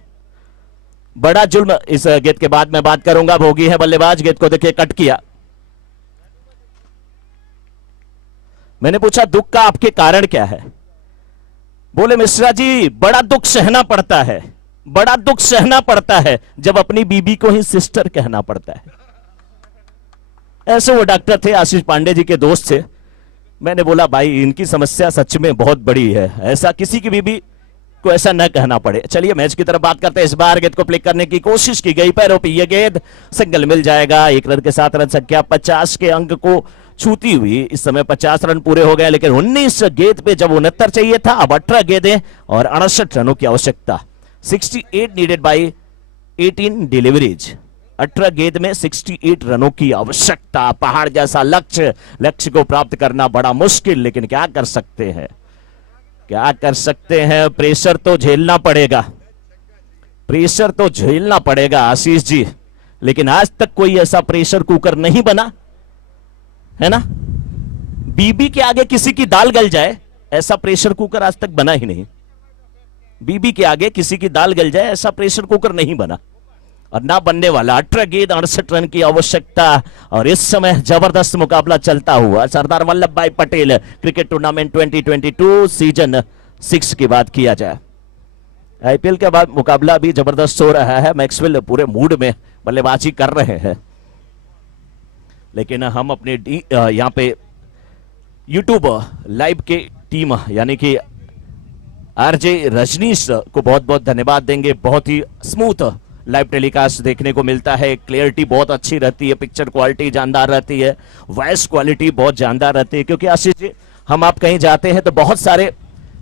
बड़ा जुल्म। इस गेंद के बाद मैं बात करूंगा। भोगी है बल्लेबाज, गेंद को देखिए कट किया। मैंने पूछा दुख का आपके कारण क्या है, बोले मिश्रा जी बड़ा दुख सहना पड़ता है, बड़ा दुख सहना पड़ता है जब अपनी बीबी को ही सिस्टर कहना पड़ता है। ऐसे वो डॉक्टर थे, आशीष पांडे जी के दोस्त थे। मैंने बोला भाई इनकी समस्या सच में बहुत बड़ी है, ऐसा किसी की बीबी को ऐसा न कहना पड़े। चलिए मैच की तरफ बात करते हैं। इस बार गेंद को प्ले करने की कोशिश की गई, पैरों पे ये गेंद, सिंगल मिल जाएगा। 1 रन के साथ रन संख्या 50 के अंक को छूती हुई इस समय 50 रन पूरे हो गए, लेकिन 19 गेंद पे जब 69 चाहिए था, अब 18 गेंदें और 68 रनों की आवश्यकता। 68 नीडेड बाय 18 डिलीवरीज। 18 गेंद में 68 रनों की आवश्यकता। पहाड़ जैसा लक्ष्य को प्राप्त करना बड़ा मुश्किल, लेकिन क्या कर सकते हैं, क्या कर सकते हैं। प्रेशर तो झेलना पड़ेगा, प्रेशर तो झेलना पड़ेगा आशीष जी, लेकिन आज तक कोई ऐसा प्रेशर कुकर नहीं बना है ना। बीबी के आगे किसी की दाल गल जाए, ऐसा प्रेशर कुकर आज तक बना ही नहीं। बीबी के आगे किसी की दाल गल जाए, ऐसा प्रेशर कुकर नहीं बना और ना बनने वाला। 18 गेंद 68 रन की आवश्यकता। और इस समय जबरदस्त मुकाबला चलता हुआ सरदार वल्लभ भाई पटेल क्रिकेट टूर्नामेंट 2022 सीजन 6 की बात किया जाए। आईपीएल के बाद मुकाबला भी जबरदस्त हो रहा है। मैक्सवेल पूरे मूड में बल्लेबाजी कर रहे हैं, लेकिन हम अपने यहां पे यूट्यूब लाइव के टीम यानी कि आरजे रजनीश को बहुत बहुत धन्यवाद देंगे। बहुत ही स्मूथ लाइव टेलीकास्ट देखने को मिलता है, क्लियरिटी बहुत अच्छी रहती है, पिक्चर क्वालिटी जानदार रहती है, वॉइस क्वालिटी बहुत जानदार रहती है। क्योंकि आशीष जी हम आप कहीं जाते हैं तो बहुत सारे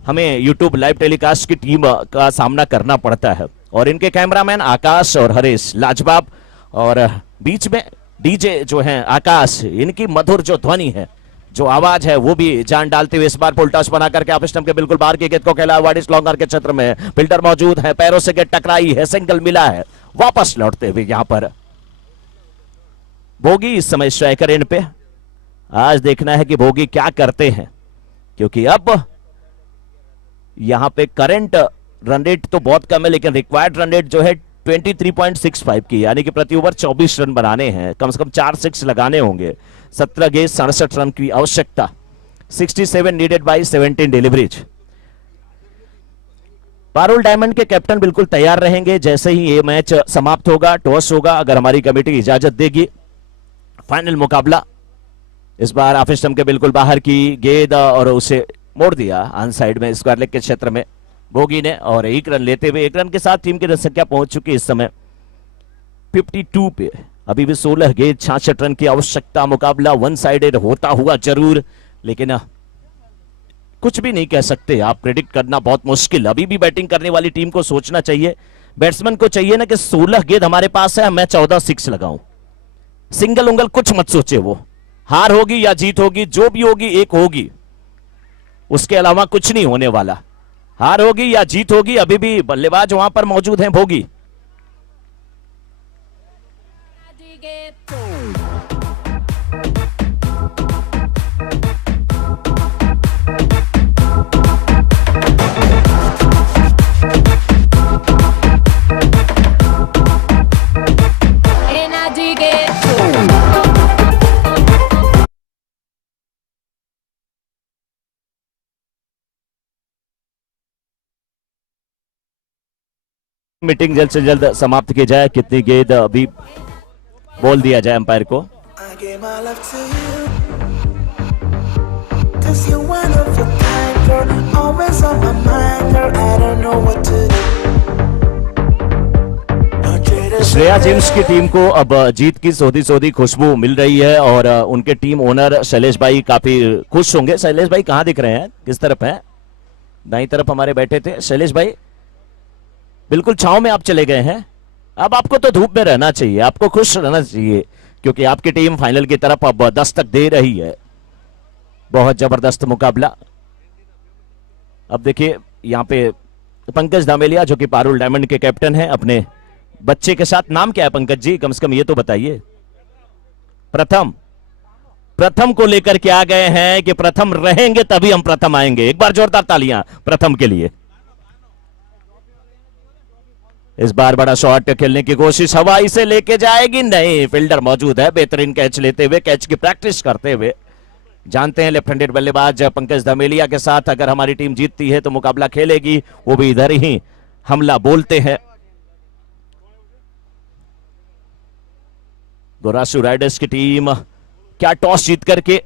हमें यूट्यूब लाइव टेलीकास्ट की टीम का सामना करना पड़ता है, और इनके कैमरामैन आकाश और हरीश लाजवाब, और बीच में डीजे जो हैं आकाश, इनकी मधुर जो ध्वनि है, जो आवाज है, वो भी जान डालते हुए इस बार फुल टॉस बना करके ऑफ स्टंप के बिल्कुल बाहर की गेंद को खेला वाइड लॉन्गर के क्षेत्र में। फील्डर मौजूद है, पैरों से गेंद टकराई है, सिंगल मिला है। वापस लौटते हुए यहां पर भोगी इस समय स्ट्राइकर एंड पे। आज देखना है कि भोगी क्या करते हैं, क्योंकि अब यहां पे करंट रन रेट तो बहुत कम है, लेकिन रिक्वायर्ड रन रेट जो है 23.65 की, यानी कि प्रति ओवर 24 रन बनाने हैं, कम से कम 4 6 लगाने होंगे। 17 गेंद 67 रन की आवश्यकता। 67 needed bye 17 deliveries. Parul diamond के कैप्टन बिल्कुल तैयार रहेंगे जैसे ही ये मैच समाप्त होगा, टॉस होगा, अगर हमारी कमेटी इजाजत देगी। फाइनल मुकाबला इस बार ऑफ स्टंप के बिल्कुल बाहर की गेंद और उसे मोड़ दिया ऑन साइड में स्क्वायर लेग के क्षेत्र में। भोगी ने, और 1 रन लेते हुए 1 रन के साथ टीम की रन संख्या पहुंच चुकी है इस समय 52 पे। अभी भी 16 गेंद 66 रन की आवश्यकता। मुकाबला वन साइडेड होता हुआ जरूर, लेकिन कुछ भी नहीं कह सकते आप, प्रेडिक्ट करना बहुत मुश्किल। अभी भी बैटिंग करने वाली टीम को सोचना चाहिए, बैट्समैन को चाहिए ना कि 16 गेंद हमारे पास है, मैं 14 6 लगाऊं। सिंगल उंगल कुछ मत सोचे, वो हार होगी या जीत होगी, जो भी होगी एक होगी, उसके अलावा कुछ नहीं होने वाला। हार होगी या जीत होगी, अभी भी बल्लेबाज वहां पर मौजूद हैं भोगी। मीटिंग जल्द से जल्द समाप्त की जाए। कितनी गेंद अभी बोल दिया जाए अंपायर को। I gave my love to you, 'cause you're one of a kind, girl, always on my mind, girl, I don't know what to do. Shreya James की टीम को अब जीत की सोधी सोधी खुशबू मिल रही है, और उनके टीम ओनर शैलेश भाई काफी खुश होंगे। शैलेश भाई कहाँ दिख रहे हैं, किस तरफ हैं? दाईं तरफ हमारे बैठे थे शैलेश भाई, बिल्कुल छांव में आप चले गए हैं। अब आपको तो धूप में रहना चाहिए, आपको खुश रहना चाहिए, क्योंकि आपकी टीम फाइनल की तरफ अब दस्तक दे रही है। बहुत जबरदस्त मुकाबला। अब देखिए यहाँ पे पंकज धामेलिया जो कि पारुल डायमंड के कैप्टन हैं, अपने बच्चे के साथ। नाम क्या है पंकज जी, कम से कम ये तो बताइए। प्रथम, प्रथम को लेकर के आ गए हैं कि प्रथम रहेंगे तभी हम प्रथम आएंगे। एक बार जोरदार तालियां प्रथम के लिए। इस बार बड़ा शॉट खेलने की कोशिश, हवा इसे लेके जाएगी, नहीं, फील्डर मौजूद है। बेहतरीन कैच लेते हुए, कैच की प्रैक्टिस करते हुए। जानते हैं लेफ्ट हैंडेड बल्लेबाज पंकज धामेलिया के साथ अगर हमारी टीम जीतती है तो मुकाबला खेलेगी, वो भी इधर ही हमला बोलते हैं। गोरासू राइडर्स की टीम क्या टॉस जीत करके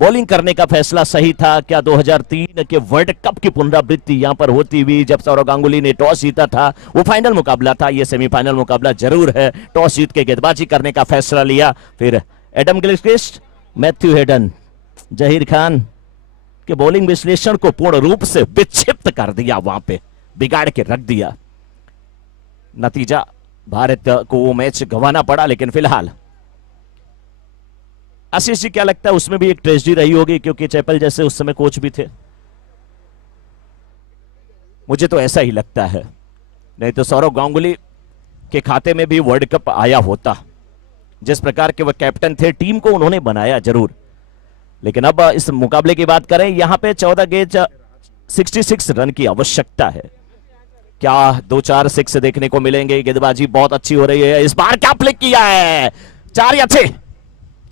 बॉलिंग करने का फैसला सही था? क्या 2003 के वर्ल्ड कप की पुनरावृत्ति यहां पर होती हुई, जब सौरव गांगुली ने टॉस जीता था, वो फाइनल मुकाबला था, ये सेमीफाइनल मुकाबला जरूर है। टॉस जीत के गेंदबाजी करने का फैसला लिया, फिर Adam Gilchrist, Matthew Hayden, Zaheer Khan के बॉलिंग विश्लेषण को पूर्ण रूप से विक्षिप्त कर दिया, वहां पे बिगाड़ के रख दिया। नतीजा भारत को वो मैच गंवाना पड़ा, लेकिन फिलहाल आशीष जी क्या लगता है, उसमें भी एक ट्रेजेडी रही होगी, क्योंकि चैपल जैसे उस समय कोच भी थे। मुझे तो ऐसा ही लगता है, नहीं तो सौरव गांगुली के खाते में भी वर्ल्ड कप आया होता। जिस प्रकार के वह कैप्टन थे, टीम को उन्होंने बनाया जरूर। लेकिन अब इस मुकाबले की बात करें, यहां पे 14 गेंद 66 रन की आवश्यकता है। क्या 2-4 6 देखने को मिलेंगे? गेंदबाजी बहुत अच्छी हो रही है। इस बार क्या फ्लिक किया है, 4 या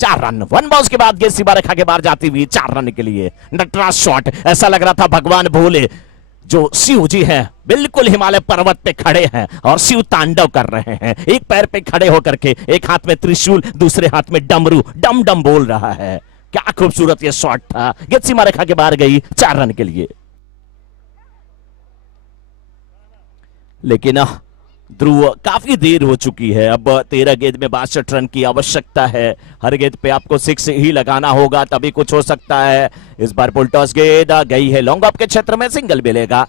4 रन। 1 बॉल के बाद गेंद सीमा रेखा के बाहर जाती हुई 4 रन के लिए नटराज शॉट। ऐसा लग रहा था भगवान भोले जो शिव जी हैं, बिल्कुल हिमालय पर्वत पे खड़े हैं और शिव तांडव कर रहे हैं। एक पैर पे खड़े होकर के, एक हाथ में त्रिशूल, दूसरे हाथ में डमरू, डम डम बोल रहा है। क्या खूबसूरत ये शॉट था, गेंद सीमा रेखा के बाहर गई 4 रन के लिए। लेकिन ध्रुव काफी देर हो चुकी है, अब 13 गेंद में 62 रन की आवश्यकता है। हर गेंद पे आपको 6 ही लगाना होगा, तभी कुछ हो सकता है। इस बार फुल टॉस गेंद गई है लॉन्ग ऑफ के क्षेत्र में, सिंगल मिलेगा।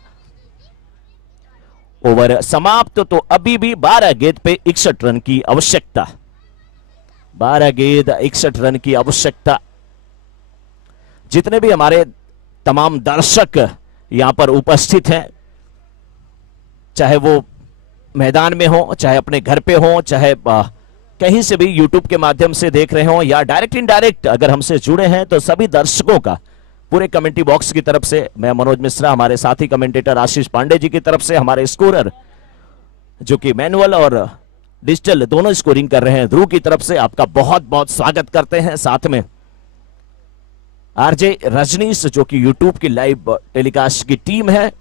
ओवर समाप्त। तो अभी भी 12 गेंद पे 61 रन की आवश्यकता। 12 गेंद 61 रन की आवश्यकता। जितने भी हमारे तमाम दर्शक यहां पर उपस्थित हैं, चाहे वो मैदान में हो, चाहे अपने घर पे हो, चाहे कहीं से भी यूट्यूब के माध्यम से देख रहे हो, या डायरेक्ट इनडायरेक्ट अगर हमसे जुड़े हैं, तो सभी दर्शकों का पूरे कमेंट्री बॉक्स की तरफ से, मैं मनोज मिश्रा, हमारे साथी कमेंटेटर आशीष पांडे जी की तरफ से, हमारे स्कोरर जो कि मैनुअल और डिजिटल दोनों स्कोरिंग कर रहे हैं, ध्रुव की तरफ से आपका बहुत बहुत स्वागत करते हैं। साथ में आरजे रजनीश जो कि यूट्यूब की लाइव टेलीकास्ट की टीम है,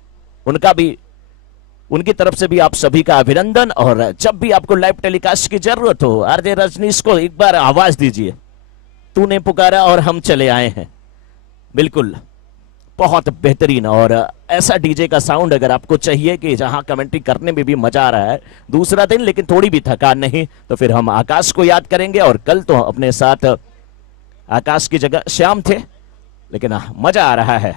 उनका भी, उनकी तरफ से भी आप सभी का अभिनंदन। और जब भी आपको लाइव टेलीकास्ट की जरूरत हो, आरजे रजनीश को एक बार आवाज दीजिए, तूने पुकारा और हम चले आए हैं। बिल्कुल बहुत बेहतरीन। और ऐसा डीजे का साउंड अगर आपको चाहिए कि जहां कमेंट्री करने में भी मजा आ रहा है, दूसरा दिन लेकिन थोड़ी भी थकान नहीं, तो फिर हम आकाश को याद करेंगे। और कल तो अपने साथ आकाश की जगह श्याम थे, लेकिन मजा आ रहा है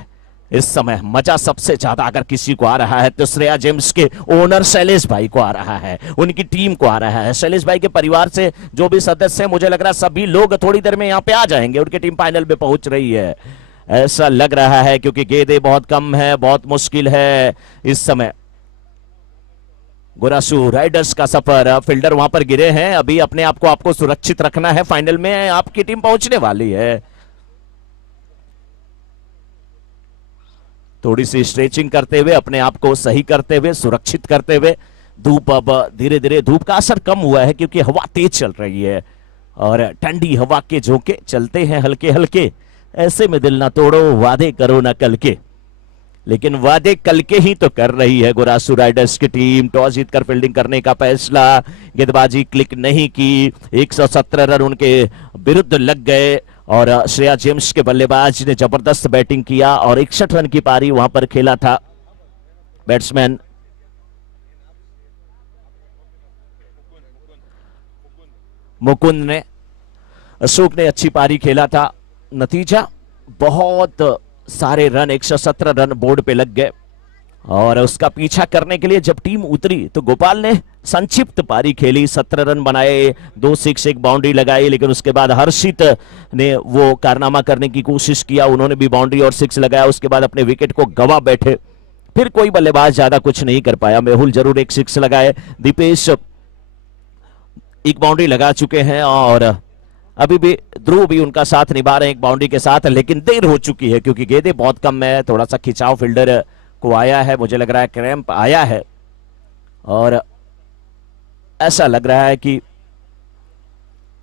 इस समय। मजा सबसे ज्यादा अगर किसी को आ रहा है तो श्रेया जेम्स के ओनर शैलेश भाई को आ रहा है, उनकी टीम को आ रहा है। शैलेश भाई के परिवार से जो भी सदस्य हैं, मुझे लग रहा है सभी लोग थोड़ी देर में यहाँ पे आ जाएंगे, उनकी टीम फाइनल में पहुंच रही है ऐसा लग रहा है, क्योंकि गेंदें बहुत कम है, बहुत मुश्किल है इस समय। गोरासू राइडर्स का सफर, फील्डर वहां पर गिरे हैं, अभी अपने आप को आपको सुरक्षित रखना है, फाइनल में आपकी टीम पहुंचने वाली है। थोड़ी सी स्ट्रेचिंग करते हुए, अपने आप को सही करते हुए, सुरक्षित करते हुए। धूप अब धीरे धीरे, धूप का असर कम हुआ है क्योंकि हवा तेज चल रही है और ठंडी हवा के झोंके चलते हैं हल्के हल्के। ऐसे में दिल ना तोड़ो, वादे करो ना कल के, लेकिन वादे कल के ही तो कर रही है गोरासू राइडर्स की टीम। टॉस जीतकर फील्डिंग करने का फैसला, गेंदबाजी क्लिक नहीं की, 117 रन उनके विरुद्ध लग गए और श्रेया जेम्स के बल्लेबाज ने जबरदस्त बैटिंग किया और 61 रन की पारी वहां पर खेला था बैट्समैन मुकुंद ने। अशोक ने अच्छी पारी खेला था, नतीजा बहुत सारे रन, 117 रन बोर्ड पे लग गए। और उसका पीछा करने के लिए जब टीम उतरी तो गोपाल ने संक्षिप्त पारी खेली, 17 रन बनाए, 2 6 1 बाउंड्री लगाई, लेकिन उसके बाद हर्षित ने वो कारनामा करने की कोशिश किया, उन्होंने भी बाउंड्री और 6 लगाया, उसके बाद अपने विकेट को गवा बैठे। फिर कोई बल्लेबाज ज्यादा कुछ नहीं कर पाया। मेहुल जरूर एक 6 लगाए, दीपेश एक बाउंड्री लगा चुके हैं और अभी भी ध्रुव भी उनका साथ निभा रहे हैं एक बाउंड्री के साथ, लेकिन देर हो चुकी है क्योंकि गेंदें बहुत कम है। थोड़ा सा खिंचाव फील्डर को आया है, मुझे लग रहा है क्रैम्प आया है और ऐसा लग रहा है कि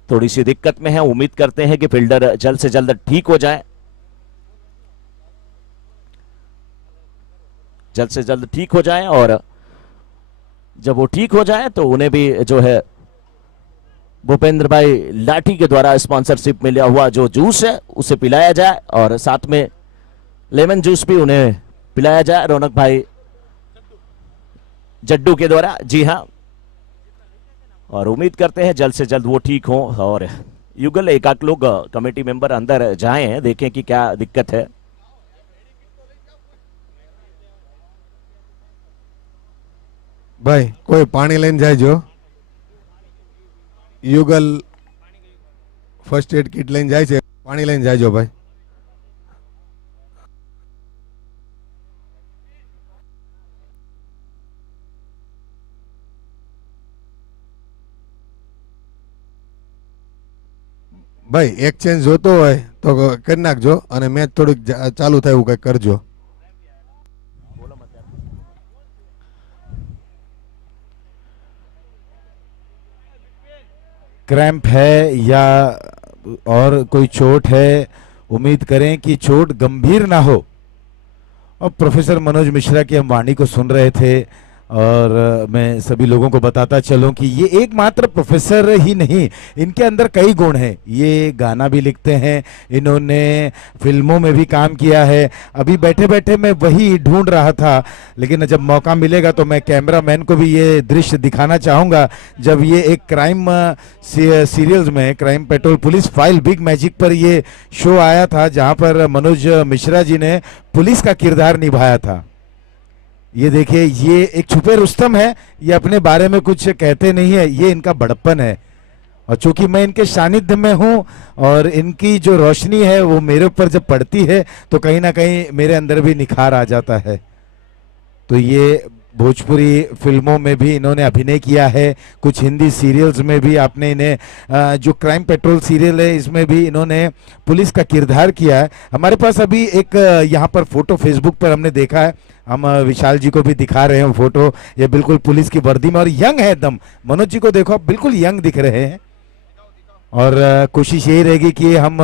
थोड़ी सी दिक्कत में है। उम्मीद करते हैं कि फील्डर जल्द से जल्द ठीक हो जाए, जल्द से जल्द ठीक हो जाए और जब वो ठीक हो जाए तो उन्हें भी जो है भूपेंद्र भाई लाठी के द्वारा स्पॉन्सरशिप मिला हुआ जो जूस है उसे पिलाया जाए और साथ में लेमन जूस भी उन्हें पिलाया जाए रौनक भाई जड्डू के द्वारा। जी हाँ, और उम्मीद करते हैं जल्द से जल्द वो ठीक हो और युगल एक आध लोग कमेटी मेंबर अंदर जाएं, देखें कि क्या दिक्कत है। भाई कोई पानी लेने जाए जो, युगल फर्स्ट एड किट लेने जाए, पानी लेने जाए जो भाई। भाई एक्सचेंज જોતો હોય તો કરી નાખજો અને મેચ થોડીક ચાલુ થાય એવું કંઈક કરજો। क्रैम्प है या और कोई चोट है, उम्मीद करें कि चोट गंभीर ना हो। और प्रोफेसर मनोज मिश्रा की हम वाणी को सुन रहे थे और मैं सभी लोगों को बताता चलूं कि ये एकमात्र प्रोफेसर ही नहीं, इनके अंदर कई गुण हैं। ये गाना भी लिखते हैं, इन्होंने फिल्मों में भी काम किया है। अभी बैठे बैठे मैं वही ढूंढ रहा था, लेकिन जब मौका मिलेगा तो मैं कैमरामैन को भी ये दृश्य दिखाना चाहूँगा जब ये एक क्राइम सीरियल्स में crime petrol police file big magic पर ये शो आया था, जहाँ पर मनोज मिश्रा जी ने पुलिस का किरदार निभाया था। ये देखिए, ये एक छुपे रुस्तम है, ये अपने बारे में कुछ कहते नहीं है, ये इनका बड़प्पन है। और चूंकि मैं इनके सानिध्य में हूँ और इनकी जो रोशनी है वो मेरे ऊपर जब पड़ती है तो कहीं ना कहीं मेरे अंदर भी निखार आ जाता है। तो ये भोजपुरी फिल्मों में भी इन्होंने अभिनय किया है, कुछ हिंदी सीरियल्स में भी आपने इन्हें जो क्राइम पेट्रोल सीरियल है इसमें भी इन्होंने पुलिस का किरदार किया है। हमारे पास अभी एक यहाँ पर फोटो फेसबुक पर हमने देखा है, हम विशाल जी को भी दिखा रहे हैं फोटो, ये बिल्कुल पुलिस की वर्दी में और यंग है एकदम। मनोज जी को देखो, आप बिल्कुल यंग दिख रहे हैं। और कोशिश यही रहेगी कि हम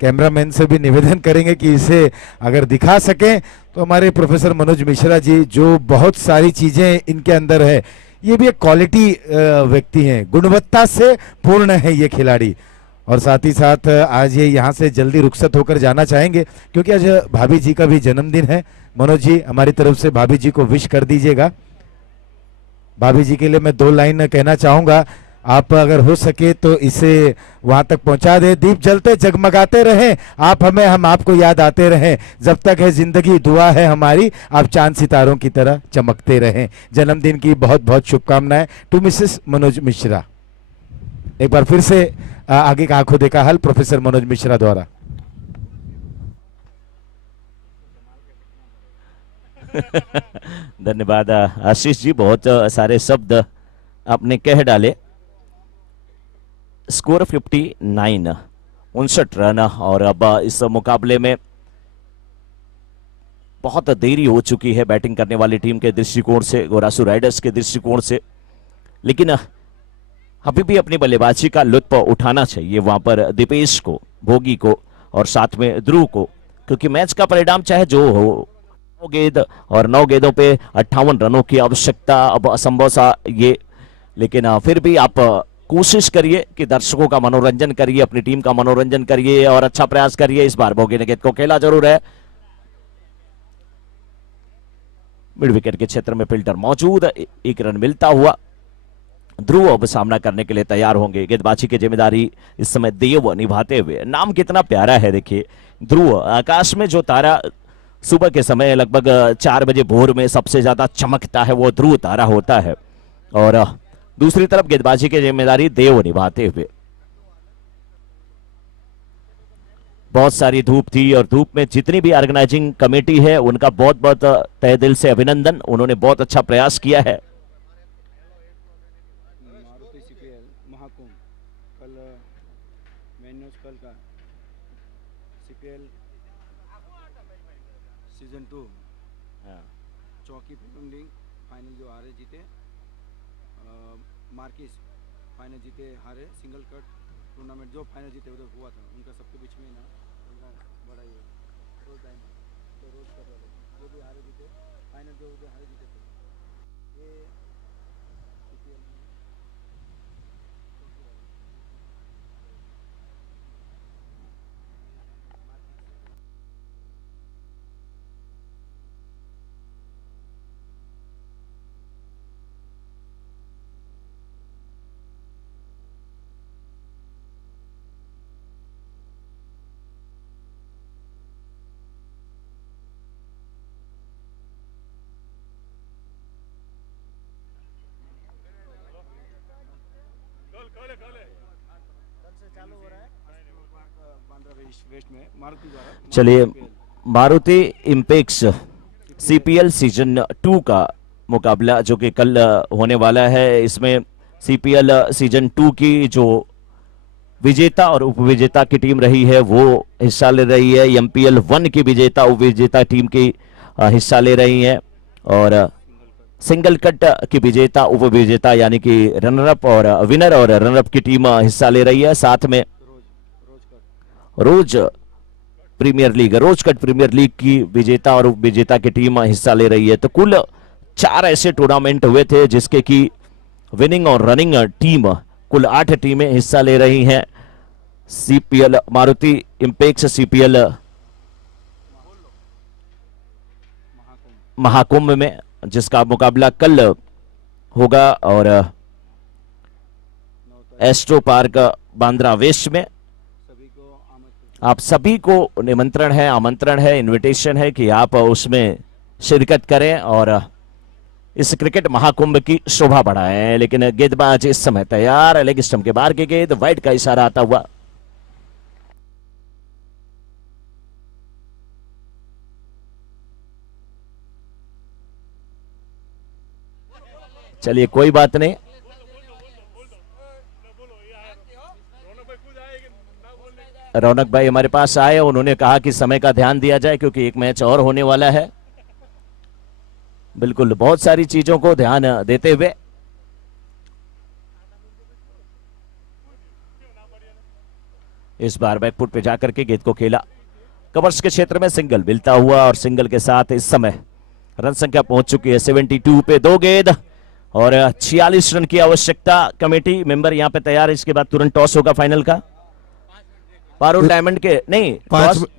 कैमरामैन से भी निवेदन करेंगे कि इसे अगर दिखा सकें तो हमारे प्रोफेसर मनोज मिश्रा जी जो बहुत सारी चीज़ें इनके अंदर है, ये भी एक क्वालिटी व्यक्ति हैं, गुणवत्ता से पूर्ण है ये खिलाड़ी। और साथ ही साथ आज ये यहाँ से जल्दी रुखसत होकर जाना चाहेंगे क्योंकि आज भाभी जी का भी जन्मदिन है। मनोज जी हमारी तरफ से भाभी जी को विश कर दीजिएगा। भाभी जी के लिए मैं 2 लाइन कहना चाहूंगा, आप अगर हो सके तो इसे वहां तक पहुंचा दे। दीप जलते जगमगाते रहें, आप हमें, हम आपको याद आते रहें, जब तक है जिंदगी दुआ है हमारी, आप चांद सितारों की तरह चमकते रहें। जन्मदिन की बहुत बहुत शुभकामनाएं टू मिसेस मनोज मिश्रा। एक बार फिर से आगे का आंखों देखा हाल प्रोफेसर मनोज मिश्रा द्वारा। धन्यवाद आशीष जी, बहुत सारे शब्द आपने कह डाले। Score 59, 59 run. और अब इस मुकाबले में बहुत देरी हो चुकी है बैटिंग करने वाली टीम के दृष्टिकोण से, गोरासू राइडर्स के दृष्टिकोण से, लेकिन अभी भी अपनी बल्लेबाजी का लुत्फ उठाना चाहिए वहां पर दीपेश को, भोगी को और साथ में ध्रुव को, क्योंकि मैच का परिणाम चाहे जो हो, 9 गेंद और 9 गेंदों पे 58 रनों की आवश्यकता अब असंभव सा ये, लेकिन फिर भी आप कोशिश करिए कि दर्शकों का मनोरंजन करिए, अपनी टीम का मनोरंजन करिए और अच्छा प्रयास करिए। इस बार भोगी ने गेंद को खेला जरूर है, मिड विकेट के क्षेत्र में फिल्टर मौजूद, 1 रन मिलता हुआ ध्रुव अब सामना करने के लिए तैयार होंगे। गेंदबाजी की जिम्मेदारी इस समय देव निभाते हुए, नाम कितना प्यारा है देखिए, ध्रुव। आकाश में जो तारा सुबह के समय लगभग 4 बजे भोर में सबसे ज्यादा चमकता है वो ध्रुव तारा होता है, और दूसरी तरफ गेंदबाजी की जिम्मेदारी देव निभाते हुए। बहुत सारी धूप थी और धूप में जितनी भी ऑर्गेनाइजिंग कमेटी है उनका बहुत बहुत तहे दिल से अभिनंदन, उन्होंने बहुत अच्छा प्रयास किया है। सीजन 2 चौकी प्रीमियर लीग फाइनल जो हारे जीते, मार्किस फाइनल जीते हारे, सिंगल कट टूर्नामेंट जो फाइनल जीते उधर हुआ था, उनका सबके बीच में ना उनका बड़ा ये रोज टाइम तो रोज कर रहे जो भी हारे जीते फाइनल जो उधर हारे जीते थे ये चलिए, मारुति इंपेक्स सीपीएल सीजन 2 का मुकाबला जो कि कल होने वाला है, इसमें सीपीएल सीजन 2 की जो विजेता और उपविजेता की टीम रही है वो हिस्सा ले रही है। एमपीएल 1 की विजेता उपविजेता टीम की हिस्सा ले रही है, और सिंगल कट की विजेता उपविजेता यानी कि रनरअप और विनर और रनरअप की टीम हिस्सा ले रही है। साथ में रोज प्रीमियर लीग, रोज कट प्रीमियर लीग की विजेता और उपविजेता की टीम हिस्सा ले रही है। तो कुल 4 ऐसे टूर्नामेंट हुए थे जिसके की विनिंग और रनिंग टीम कुल 8 टीमें हिस्सा ले रही हैं CPL Maruti Impex CPL Mahakumbh में, जिसका मुकाबला कल होगा और एस्ट्रो पार्क बांद्रा वेस्ट में। आप सभी को निमंत्रण है, आमंत्रण है, इनविटेशन है कि आप उसमें शिरकत करें और इस क्रिकेट महाकुंभ की शोभा बढ़ाएं। लेकिन गेंदबाज इस समय तैयार, लेग स्टंप के बाहर की गेंद, वाइड का इशारा आता हुआ। चलिए कोई बात नहीं, रौनक भाई हमारे पास आए, उन्होंने कहा कि समय का ध्यान दिया जाए क्योंकि एक मैच और होने वाला है। बिल्कुल, बहुत सारी चीजों को ध्यान देते हुए इस बार बैकफुट पे जाकर के गेंद को खेला, कवर्स के क्षेत्र में सिंगल मिलता हुआ, और सिंगल के साथ इस समय रन संख्या पहुंच चुकी है 72 पे 2 गेंद और 46 रन की आवश्यकता। कमेटी मेंबर यहां पे तैयार है, इसके बाद तुरंत टॉस होगा फाइनल का। पारुल डायमंड के नहीं,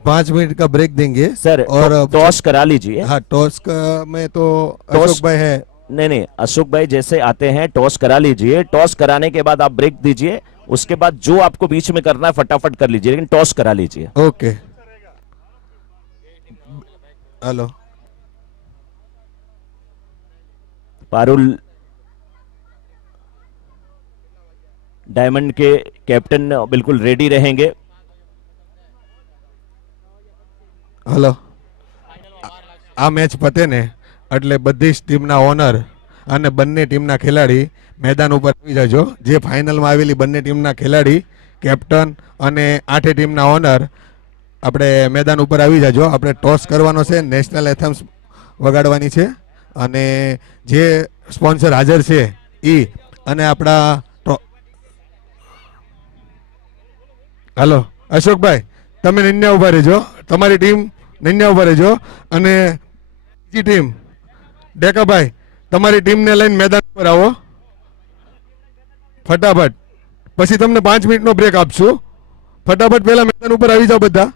5 मिनट का ब्रेक देंगे सर और टॉस करा लीजिए। हाँ टॉस का में तो टॉस- अशोक भाई है। नहीं, अशोक भाई जैसे आते हैं टॉस करा लीजिए, टॉस कराने के बाद आप ब्रेक दीजिए, उसके बाद जो आपको बीच में करना है फटाफट कर लीजिए, लेकिन टॉस करा लीजिए। ओके हेलो पारुल डायमंड के कैप्टन बिल्कुल रेडी रहेंगे। હલો આ મેચ પતે ને એટલે બધી જ ટીમના ઓનર અને બંને ટીમના ખેલાડી મેદાન ઉપર આવી જજો। જે ફાઇનલમાં આવેલી બંને ટીમના ખેલાડી કેપ્ટન અને 8 ટીમના ઓનર આપણે મેદાન ઉપર આવી જજો। આપણે ટોસ કરવાનો છે, નેશનલ એથમ્સ વગાડવાની છે અને જે સ્પોન્સર હાજર છે એ અને આપણા હલો અશોકભાઈ તમે નિન્યા ઉભા રહેજો, તમારી ટીમ નિન્યા ઉભા રહેજો અને બીજી ટીમ ડેકાભાઈ તમારી ટીમને લઈને મેદાન પર આવો ફટાફટ, પછી તમને 5 મિનિટનો બ્રેક આપશું। ફટાફટ પહેલા મેદાન ઉપર આવી જાઓ બધા।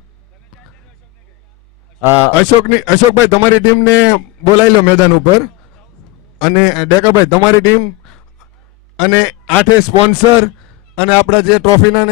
અશોકભાઈ તમારી ટીમને બોલાવી લો મેદાન ઉપર અને ડેકાભાઈ તમારી ટીમ અને 8 સ્પોન્સર અને આપણા જે ટ્રોફીના